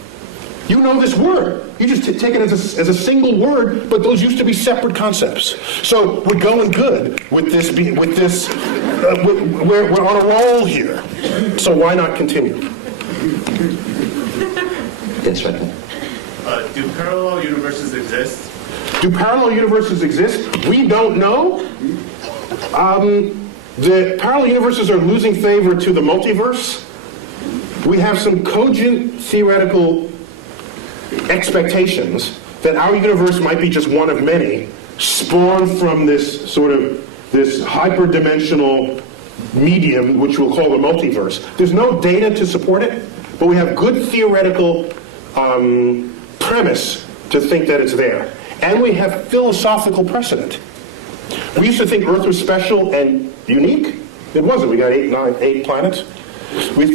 You know this word. You just take it as a single word, but those used to be separate concepts. So we're going good with this. We're on a roll here. So why not continue? Yes, right there. Do parallel universes exist? Do parallel universes exist? We don't know. The parallel universes are losing favor to the multiverse. We have some cogent theoretical expectations that our universe might be just one of many, spawned from this hyperdimensional medium, which we'll call the multiverse. There's no data to support it, but we have good theoretical premise to think that it's there. And we have philosophical precedent. We used to think Earth was special and unique. It wasn't. We got 8 planets. We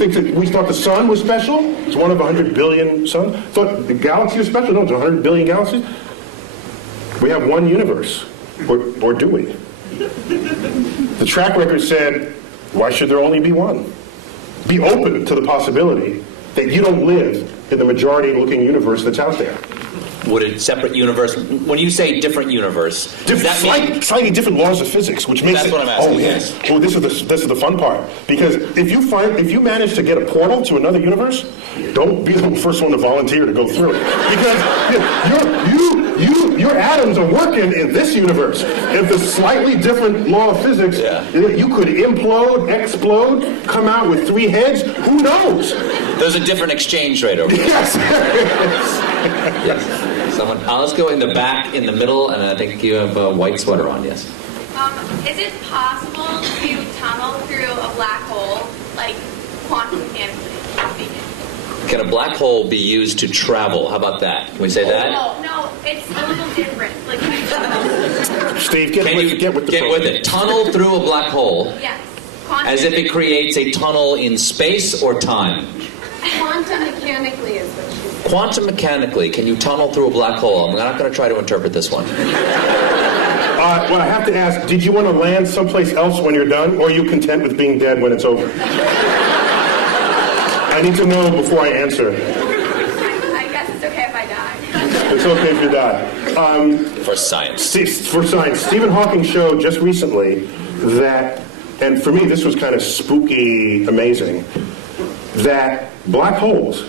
thought the sun was special. It's one of 100 billion suns. Thought the galaxy was special. No, it's 100 billion galaxies. We have one universe. Or do we? The track record said, why should there only be one? Be open to the possibility that you don't live in the majority-looking universe that's out there. Would a separate universe, when you say different universe, does that mean... Slightly different laws of physics, which makes That's what I'm asking. Oh, yes. Well, this is the fun part. Because if you manage to get a portal to another universe, don't be the first one to volunteer to go through it. Because your atoms are working in this universe. If the slightly different law of physics, you could implode, explode, come out with 3 heads. Who knows? There's a different exchange rate over there. Yes. Yes. Someone, let's go in the back, in the middle, and I think you have a white sweater on, yes. Is it possible to tunnel through a black hole, like quantum mechanically speaking? Can a black hole be used to travel? How about that? Can we say that? No, it's a little different. Like, Steve, get with it. Tunnel through a black hole. Yes. As if it creates a tunnel in space or time. Quantum mechanically is what she said. Quantum mechanically, can you tunnel through a black hole? I'm not going to try to interpret this one. Well, I have to ask, did you want to land someplace else when you're done, or are you content with being dead when it's over? I need to know before I answer. I guess it's okay if I die. It's okay if you die. For science. For science. Stephen Hawking showed just recently that, and for me this was kind of spooky amazing, that black holes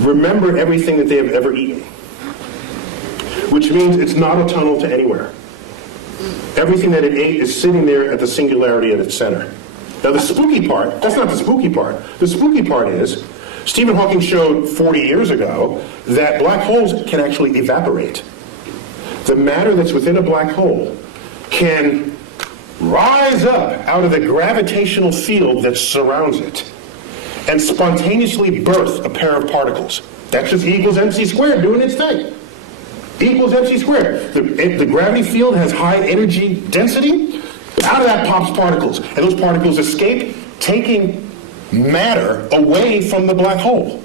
remember everything that they have ever eaten. Which means it's not a tunnel to anywhere. Everything that it ate is sitting there at the singularity at its center. Now the spooky part, that's not the spooky part. The spooky part is, Stephen Hawking showed 40 years ago that black holes can actually evaporate. The matter that's within a black hole can rise up out of the gravitational field that surrounds it and spontaneously birth a pair of particles. That's just E equals mc squared doing its thing. E equals mc squared. The gravity field has high energy density. Out of that pops particles. And those particles escape, taking matter away from the black hole.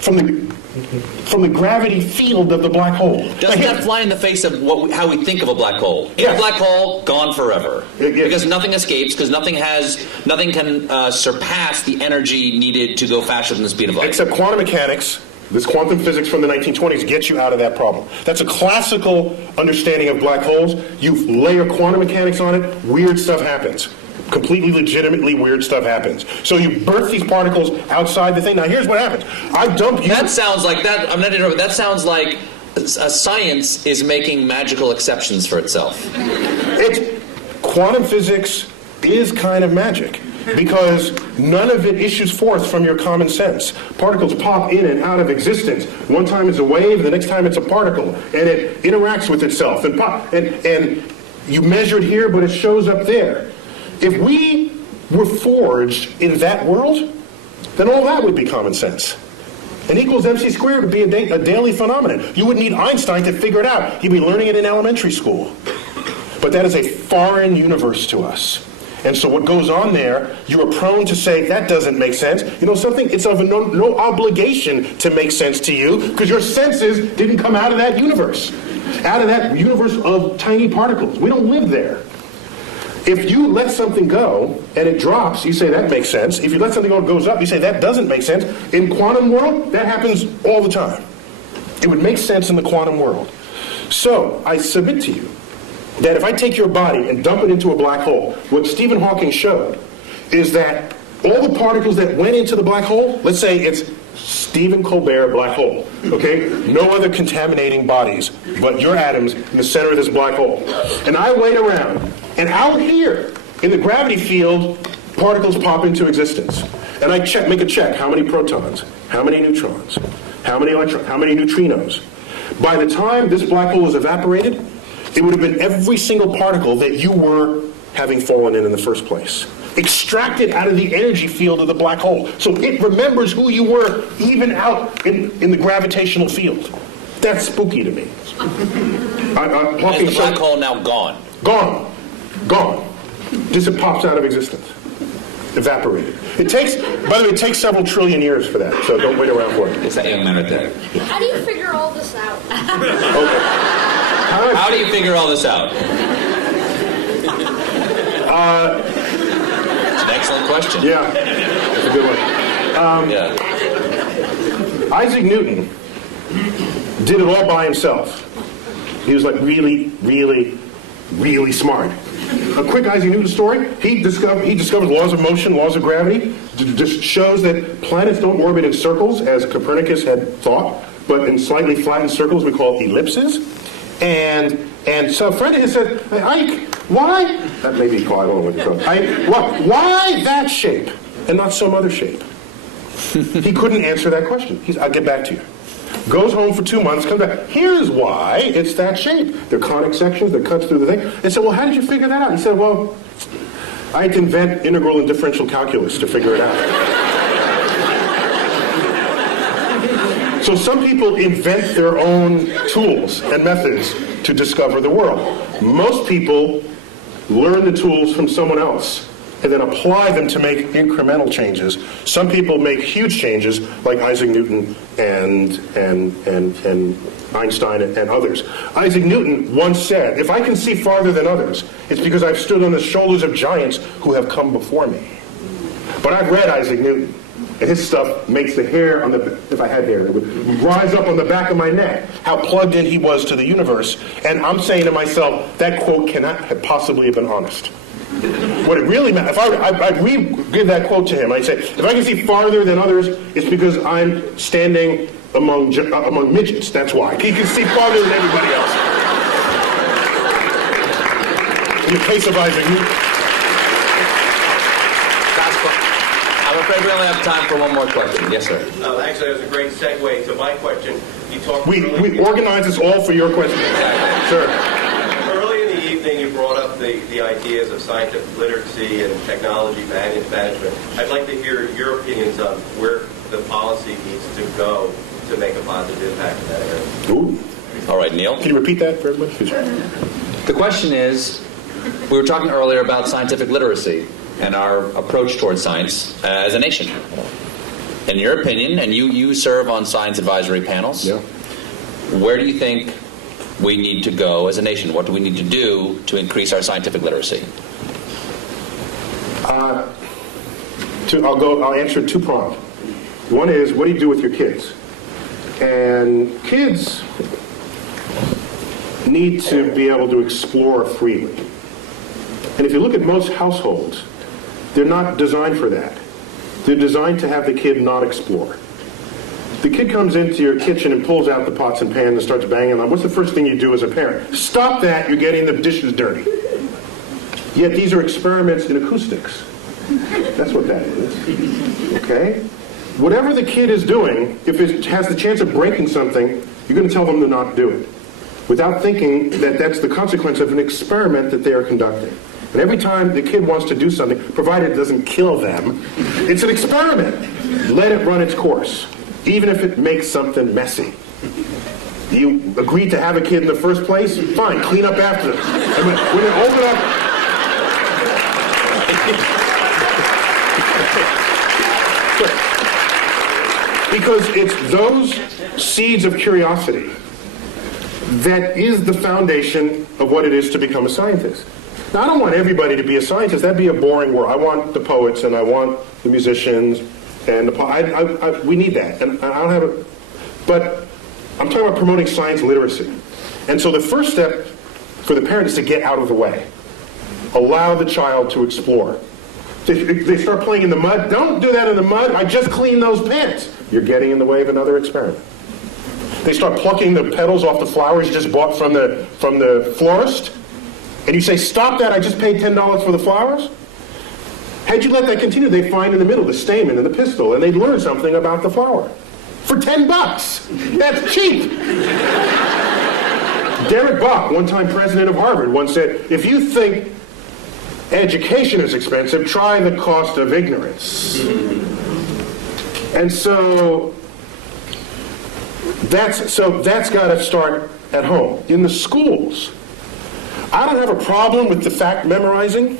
From the gravity field of the black hole. Doesn't that fly in the face of how we think of a black hole? In a black hole, gone forever. Because nothing escapes, because nothing can surpass the energy needed to go faster than the speed of light. Except quantum mechanics, this quantum physics from the 1920s gets you out of that problem. That's a classical understanding of black holes. You layer quantum mechanics on it, weird stuff happens. Completely legitimately weird stuff happens. So you birth these particles outside the thing. Now here's what happens. I dump you... That sounds like that. I'm not interrupting. That sounds like science is making magical exceptions for itself. Quantum physics is kind of magic because none of it issues forth from your common sense. Particles pop in and out of existence. One time it's a wave, the next time it's a particle, and it interacts with itself and you measure it here, but it shows up there. If we were forged in that world, then all that would be common sense. N equals mc squared would be a daily phenomenon. You wouldn't need Einstein to figure it out. You'd be learning it in elementary school. But that is a foreign universe to us. And so what goes on there, you are prone to say, that doesn't make sense. You know something? It's of no obligation to make sense to you because your senses didn't come out of that universe. Out of that universe of tiny particles. We don't live there. If you let something go and it drops, you say that makes sense. If you let something go and it goes up, you say that doesn't make sense. In quantum world, that happens all the time. It would make sense in the quantum world. So I submit to you that if I take your body and dump it into a black hole, what Stephen Hawking showed is that all the particles that went into the black hole, let's say it's Stephen Colbert black hole, okay? No other contaminating bodies but your atoms in the center of this black hole. And I wait around, and out here in the gravity field, particles pop into existence. And I make a check, how many protons, how many neutrons, how many electrons, how many neutrinos. By the time this black hole is evaporated, it would have been every single particle that you were having fallen in the first place. Extracted out of the energy field of the black hole. So it remembers who you were even out in the gravitational field. That's spooky to me. Is the black hole now gone? Gone. Gone. Just it pops out of existence. Evaporated. It takes, by the way, it takes several trillion years for that, so don't wait around for it. It's that young man right there. How do you figure all this out? Okay. How do you figure all this out? It's an excellent question. Yeah, it's a good one. Isaac Newton did it all by himself. He was like really, really, really smart. A quick Isaac Newton story. He discovered laws of motion, laws of gravity. Just shows that planets don't orbit in circles, as Copernicus had thought, but in slightly flattened circles we call ellipses. And so a friend of his said, Ike, why? That may be called, I don't know what you call it. Why that shape and not some other shape? He couldn't answer that question. I'll get back to you. Goes home for 2 months, comes back. Here's why it's that shape. They're conic sections, they're cuts through the thing. They said, well, how did you figure that out? He said, well, I had to invent integral and differential calculus to figure it out. So some people invent their own tools and methods to discover the world. Most people learn the tools from someone else and then apply them to make incremental changes. Some people make huge changes, like Isaac Newton and Einstein and others. Isaac Newton once said, if I can see farther than others, it's because I've stood on the shoulders of giants who have come before me. But I've read Isaac Newton, and his stuff makes the hair on the, if I had hair, it would rise up on the back of my neck, how plugged in he was to the universe. And I'm saying to myself, that quote cannot have possibly have been honest. What it really meant, if I'd re-give that quote to him, I'd say, if I can see farther than others, it's because I'm standing among midgets, that's why. He can see farther than everybody else. In the case of Isaac Newton. I'm afraid we only have time for one more question. Yes, sir. Actually, that was a great segue to my question. You talked. We organize this all for your question. Sure. Early in the evening, you brought up the ideas of scientific literacy and technology management. I'd like to hear your opinions on where the policy needs to go to make a positive impact in that area. Ooh. All right, Neil. Can you repeat that for everybody? The question is, we were talking earlier about scientific literacy and our approach towards science as a nation. In your opinion, and you serve on science advisory panels, where do you think we need to go as a nation? What do we need to do to increase our scientific literacy? I'll answer two-pronged. One is, what do you do with your kids? And kids need to be able to explore freely. And if you look at most households, they're not designed for that. They're designed to have the kid not explore. The kid comes into your kitchen and pulls out the pots and pans and starts banging them. What's the first thing you do as a parent? Stop that, you're getting the dishes dirty. Yet these are experiments in acoustics. That's what that is. Okay? Whatever the kid is doing, if it has the chance of breaking something, you're going to tell them to not do it, without thinking that that's the consequence of an experiment that they are conducting. And every time the kid wants to do something, provided it doesn't kill them, it's an experiment. Let it run its course, even if it makes something messy. You agreed to have a kid in the first place? Fine, clean up after them. And when you open up... Because it's those seeds of curiosity that is the foundation of what it is to become a scientist. Now, I don't want everybody to be a scientist. That'd be a boring world. I want the poets, and I want the musicians, and we need that. And I don't have a... But I'm talking about promoting science literacy. And so the first step for the parent is to get out of the way. Allow the child to explore. They start playing in the mud. Don't do that in the mud. I just cleaned those pants. You're getting in the way of another experiment. They start plucking the petals off the flowers you just bought from the florist. And you say, stop that, I just paid $10 for the flowers. Had you let that continue, they'd find in the middle the stamen and the pistil, and they'd learn something about the flower. For $10. That's cheap. Derek Bach, one-time president of Harvard, once said, if you think education is expensive, try the cost of ignorance. And so that's got to start at home. In the schools, I don't have a problem with the fact memorizing,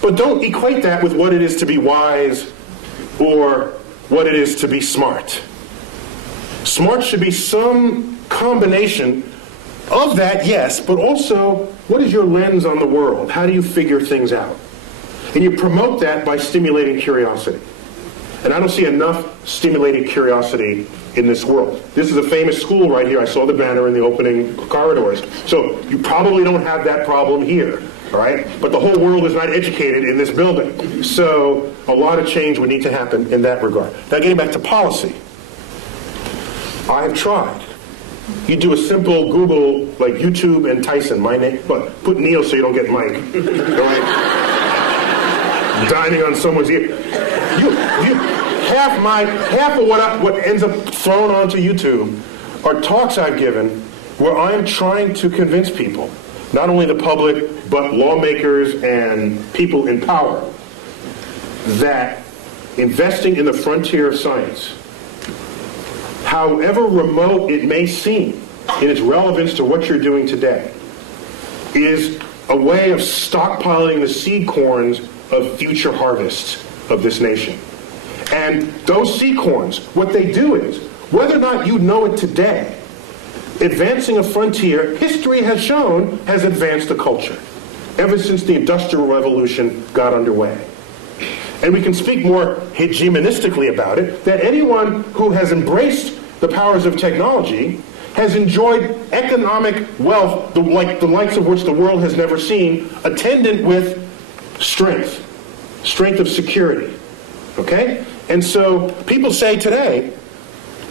but don't equate that with what it is to be wise or what it is to be smart. Smart should be some combination of that, yes, but also, what is your lens on the world? How do you figure things out? And you promote that by stimulating curiosity. And I don't see enough stimulating curiosity in this world. This is a famous school right here. I saw the banner in the opening corridors. So you probably don't have that problem here, all right? But the whole world is not educated in this building. So a lot of change would need to happen in that regard. Now getting back to policy. I have tried. You do a simple Google, like YouTube and Tyson, my name, but put Neil so you don't get Mike. All right? Dining on someone's ear. Half of what ends up thrown onto YouTube are talks I've given where I'm trying to convince people, not only the public, but lawmakers and people in power, that investing in the frontier of science, however remote it may seem in its relevance to what you're doing today, is a way of stockpiling the seed corns of future harvests of this nation. And those seed corns, what they do is, whether or not you know it today, advancing a frontier, history has shown, has advanced a culture ever since the Industrial Revolution got underway. And we can speak more hegemonistically about it, that anyone who has embraced the powers of technology has enjoyed economic wealth, the likes of which the world has never seen, attendant with strength of security, okay? And so people say today,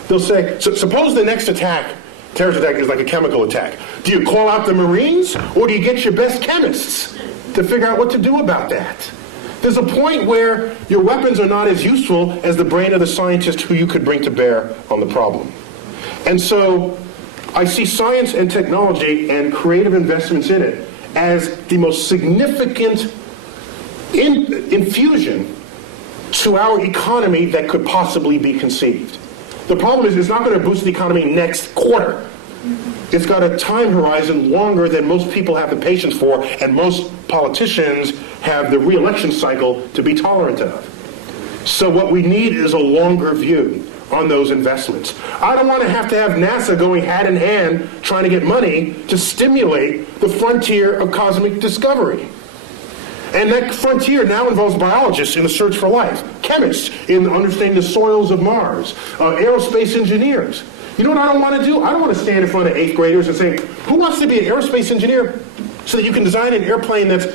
they'll say, suppose the next terrorist attack is like a chemical attack. Do you call out the Marines, or do you get your best chemists to figure out what to do about that? There's a point where your weapons are not as useful as the brain of the scientist who you could bring to bear on the problem. And so I see science and technology and creative investments in it as the most significant infusion to our economy that could possibly be conceived. The problem is it's not going to boost the economy next quarter. It's got a time horizon longer than most people have the patience for, and most politicians have the re-election cycle to be tolerant of. So what we need is a longer view on those investments. I don't want to have NASA going hand in hand trying to get money to stimulate the frontier of cosmic discovery. And that frontier now involves biologists in the search for life, chemists in understanding the soils of Mars, aerospace engineers. You know what I don't want to do? I don't want to stand in front of 8th graders and say, who wants to be an aerospace engineer so that you can design an airplane that's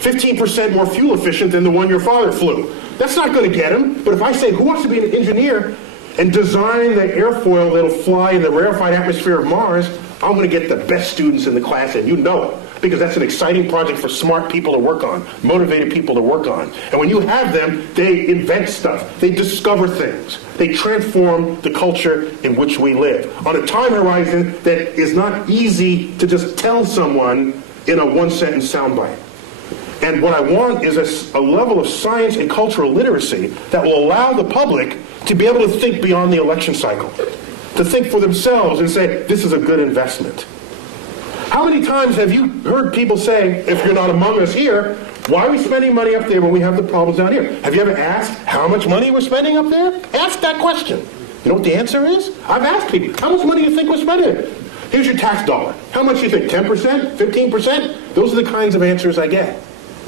15% more fuel efficient than the one your father flew? That's not going to get them. But if I say, who wants to be an engineer and design the airfoil that'll fly in the rarefied atmosphere of Mars, I'm going to get the best students in the class, and you know it. Because that's an exciting project for smart people to work on, motivated people to work on. And when you have them, they invent stuff. They discover things. They transform the culture in which we live on a time horizon that is not easy to just tell someone in a one-sentence soundbite. And what I want is a level of science and cultural literacy that will allow the public to be able to think beyond the election cycle, to think for themselves and say, this is a good investment. How How many times have you heard people say, if you're not among us here, why are we spending money up there when we have the problems down here? Have you ever asked how much money we're spending up there? Ask that question. You know what the answer is? I've asked people, how much money do you think we're spending? Here's your tax dollar. How much do you think? 10%? 15%? Those are the kinds of answers I get.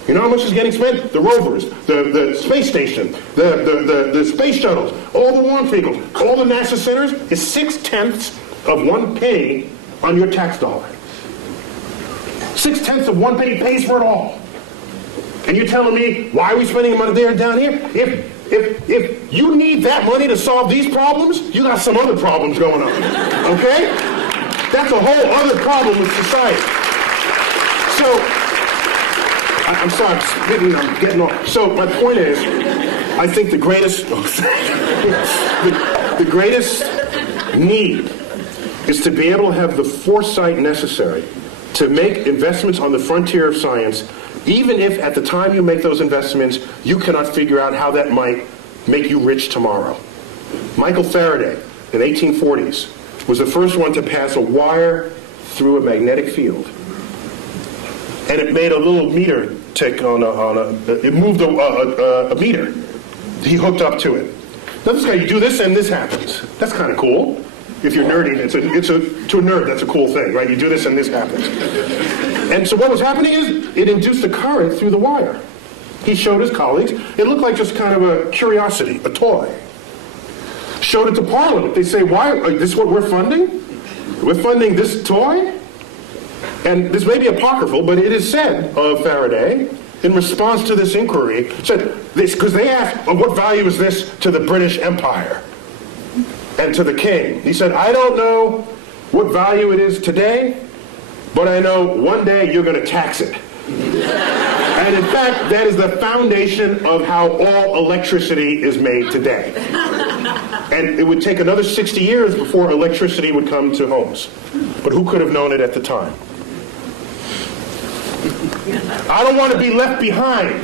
You know how much is getting spent? The rovers, the space station, the space shuttles, all the launch vehicles, all the NASA centers is 0.6 of 1 penny on your tax dollar. 0.6 of 1 penny pays for it all. And you're telling me, why are we spending money there and down here? If you need that money to solve these problems, you got some other problems going on. Okay? That's a whole other problem with society. So, I'm sorry, I'm getting off. So my point is, I think the greatest, the greatest need is to be able to have the foresight necessary to make investments on the frontier of science, even if at the time you make those investments, you cannot figure out how that might make you rich tomorrow. Michael Faraday, in the 1840s, was the first one to pass a wire through a magnetic field. And it made a little meter tick it moved a meter. He hooked up to it. Now this guy, you do this and this happens. That's kind of cool. If you're nerdy, to a nerd, that's a cool thing, right? You do this and this happens. And so what was happening is, it induced a current through the wire. He showed his colleagues. It looked like just kind of a curiosity, a toy. Showed it to Parliament. They say, why, this is what we're funding? We're funding this toy? And this may be apocryphal, but it is said of Faraday, in response to this inquiry, said this, because they asked, what value is this to the British Empire and to the king? He said, I don't know what value it is today, but I know one day you're going to tax it. And in fact, that is the foundation of how all electricity is made today. And it would take another 60 years before electricity would come to homes. But who could have known it at the time? I don't want to be left behind.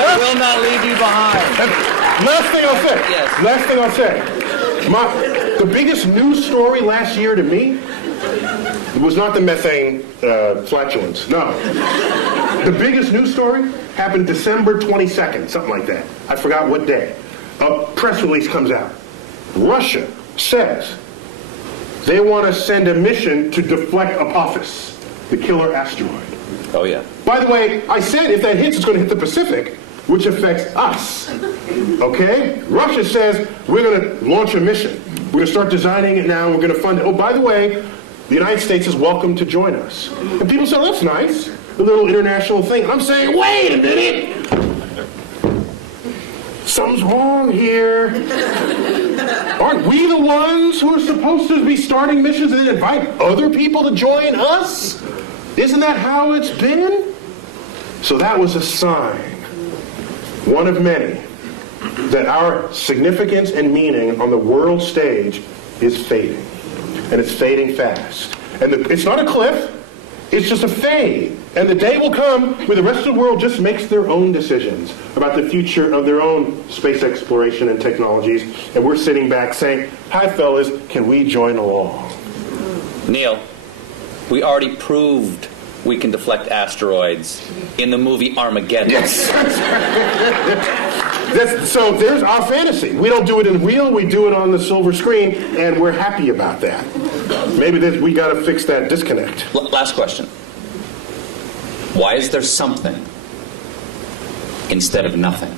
I will not leave you behind. Last thing I'll say. Yes. Last thing I'll say. The biggest news story last year to me was not the methane flatulence. No. The biggest news story happened December 22nd, something like that. I forgot what day. A press release comes out. Russia says they want to send a mission to deflect Apophis, the killer asteroid. Oh, yeah. By the way, I said if that hits, it's going to hit the Pacific, which affects us. Okay? Russia says we're going to launch a mission. We're going to start designing it now. We're going to fund it. Oh, by the way, the United States is welcome to join us. And people say, oh, that's nice, a little international thing. I'm saying, wait a minute. Something's wrong here. Aren't we the ones who are supposed to be starting missions and then invite other people to join us? Isn't that how it's been? So that was a sign, one of many, that our significance and meaning on the world stage is fading. And it's fading fast. And it's not a cliff, it's just a fade. And the day will come where the rest of the world just makes their own decisions about the future of their own space exploration and technologies. And we're sitting back saying, hi fellas, can we join along? Neil, we already proved we can deflect asteroids in the movie Armageddon. Yes. So there's our fantasy. We don't do it in real, we do it on the silver screen, and we're happy about that. Maybe we got to fix that disconnect. Last question. Why is there something instead of nothing?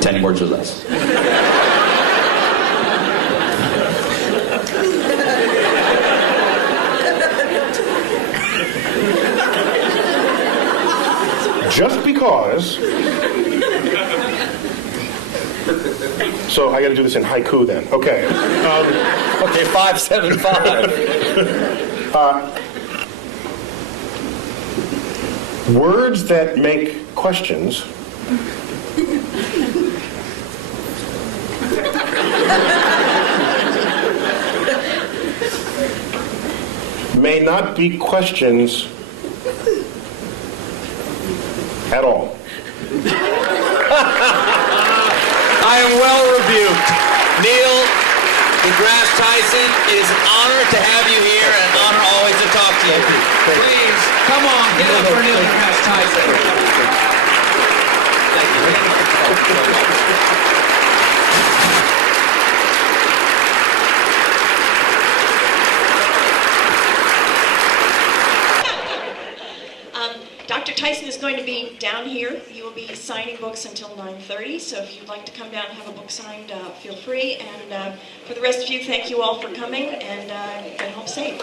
10 words or less. Just because. So I got to do this in haiku then. Okay. Okay, 575. Words that make questions may not be questions at all. well rebuked. Neil deGrasse Tyson, it is an honor to have you here and an honor always to talk to you. Please, come on, give it up for Neil deGrasse Tyson. Thank you. Dr. Tyson is going to be down here. He will be signing books until 9:30, so if you'd like to come down and have a book signed, feel free. And for the rest of you, thank you all for coming, and get home safe.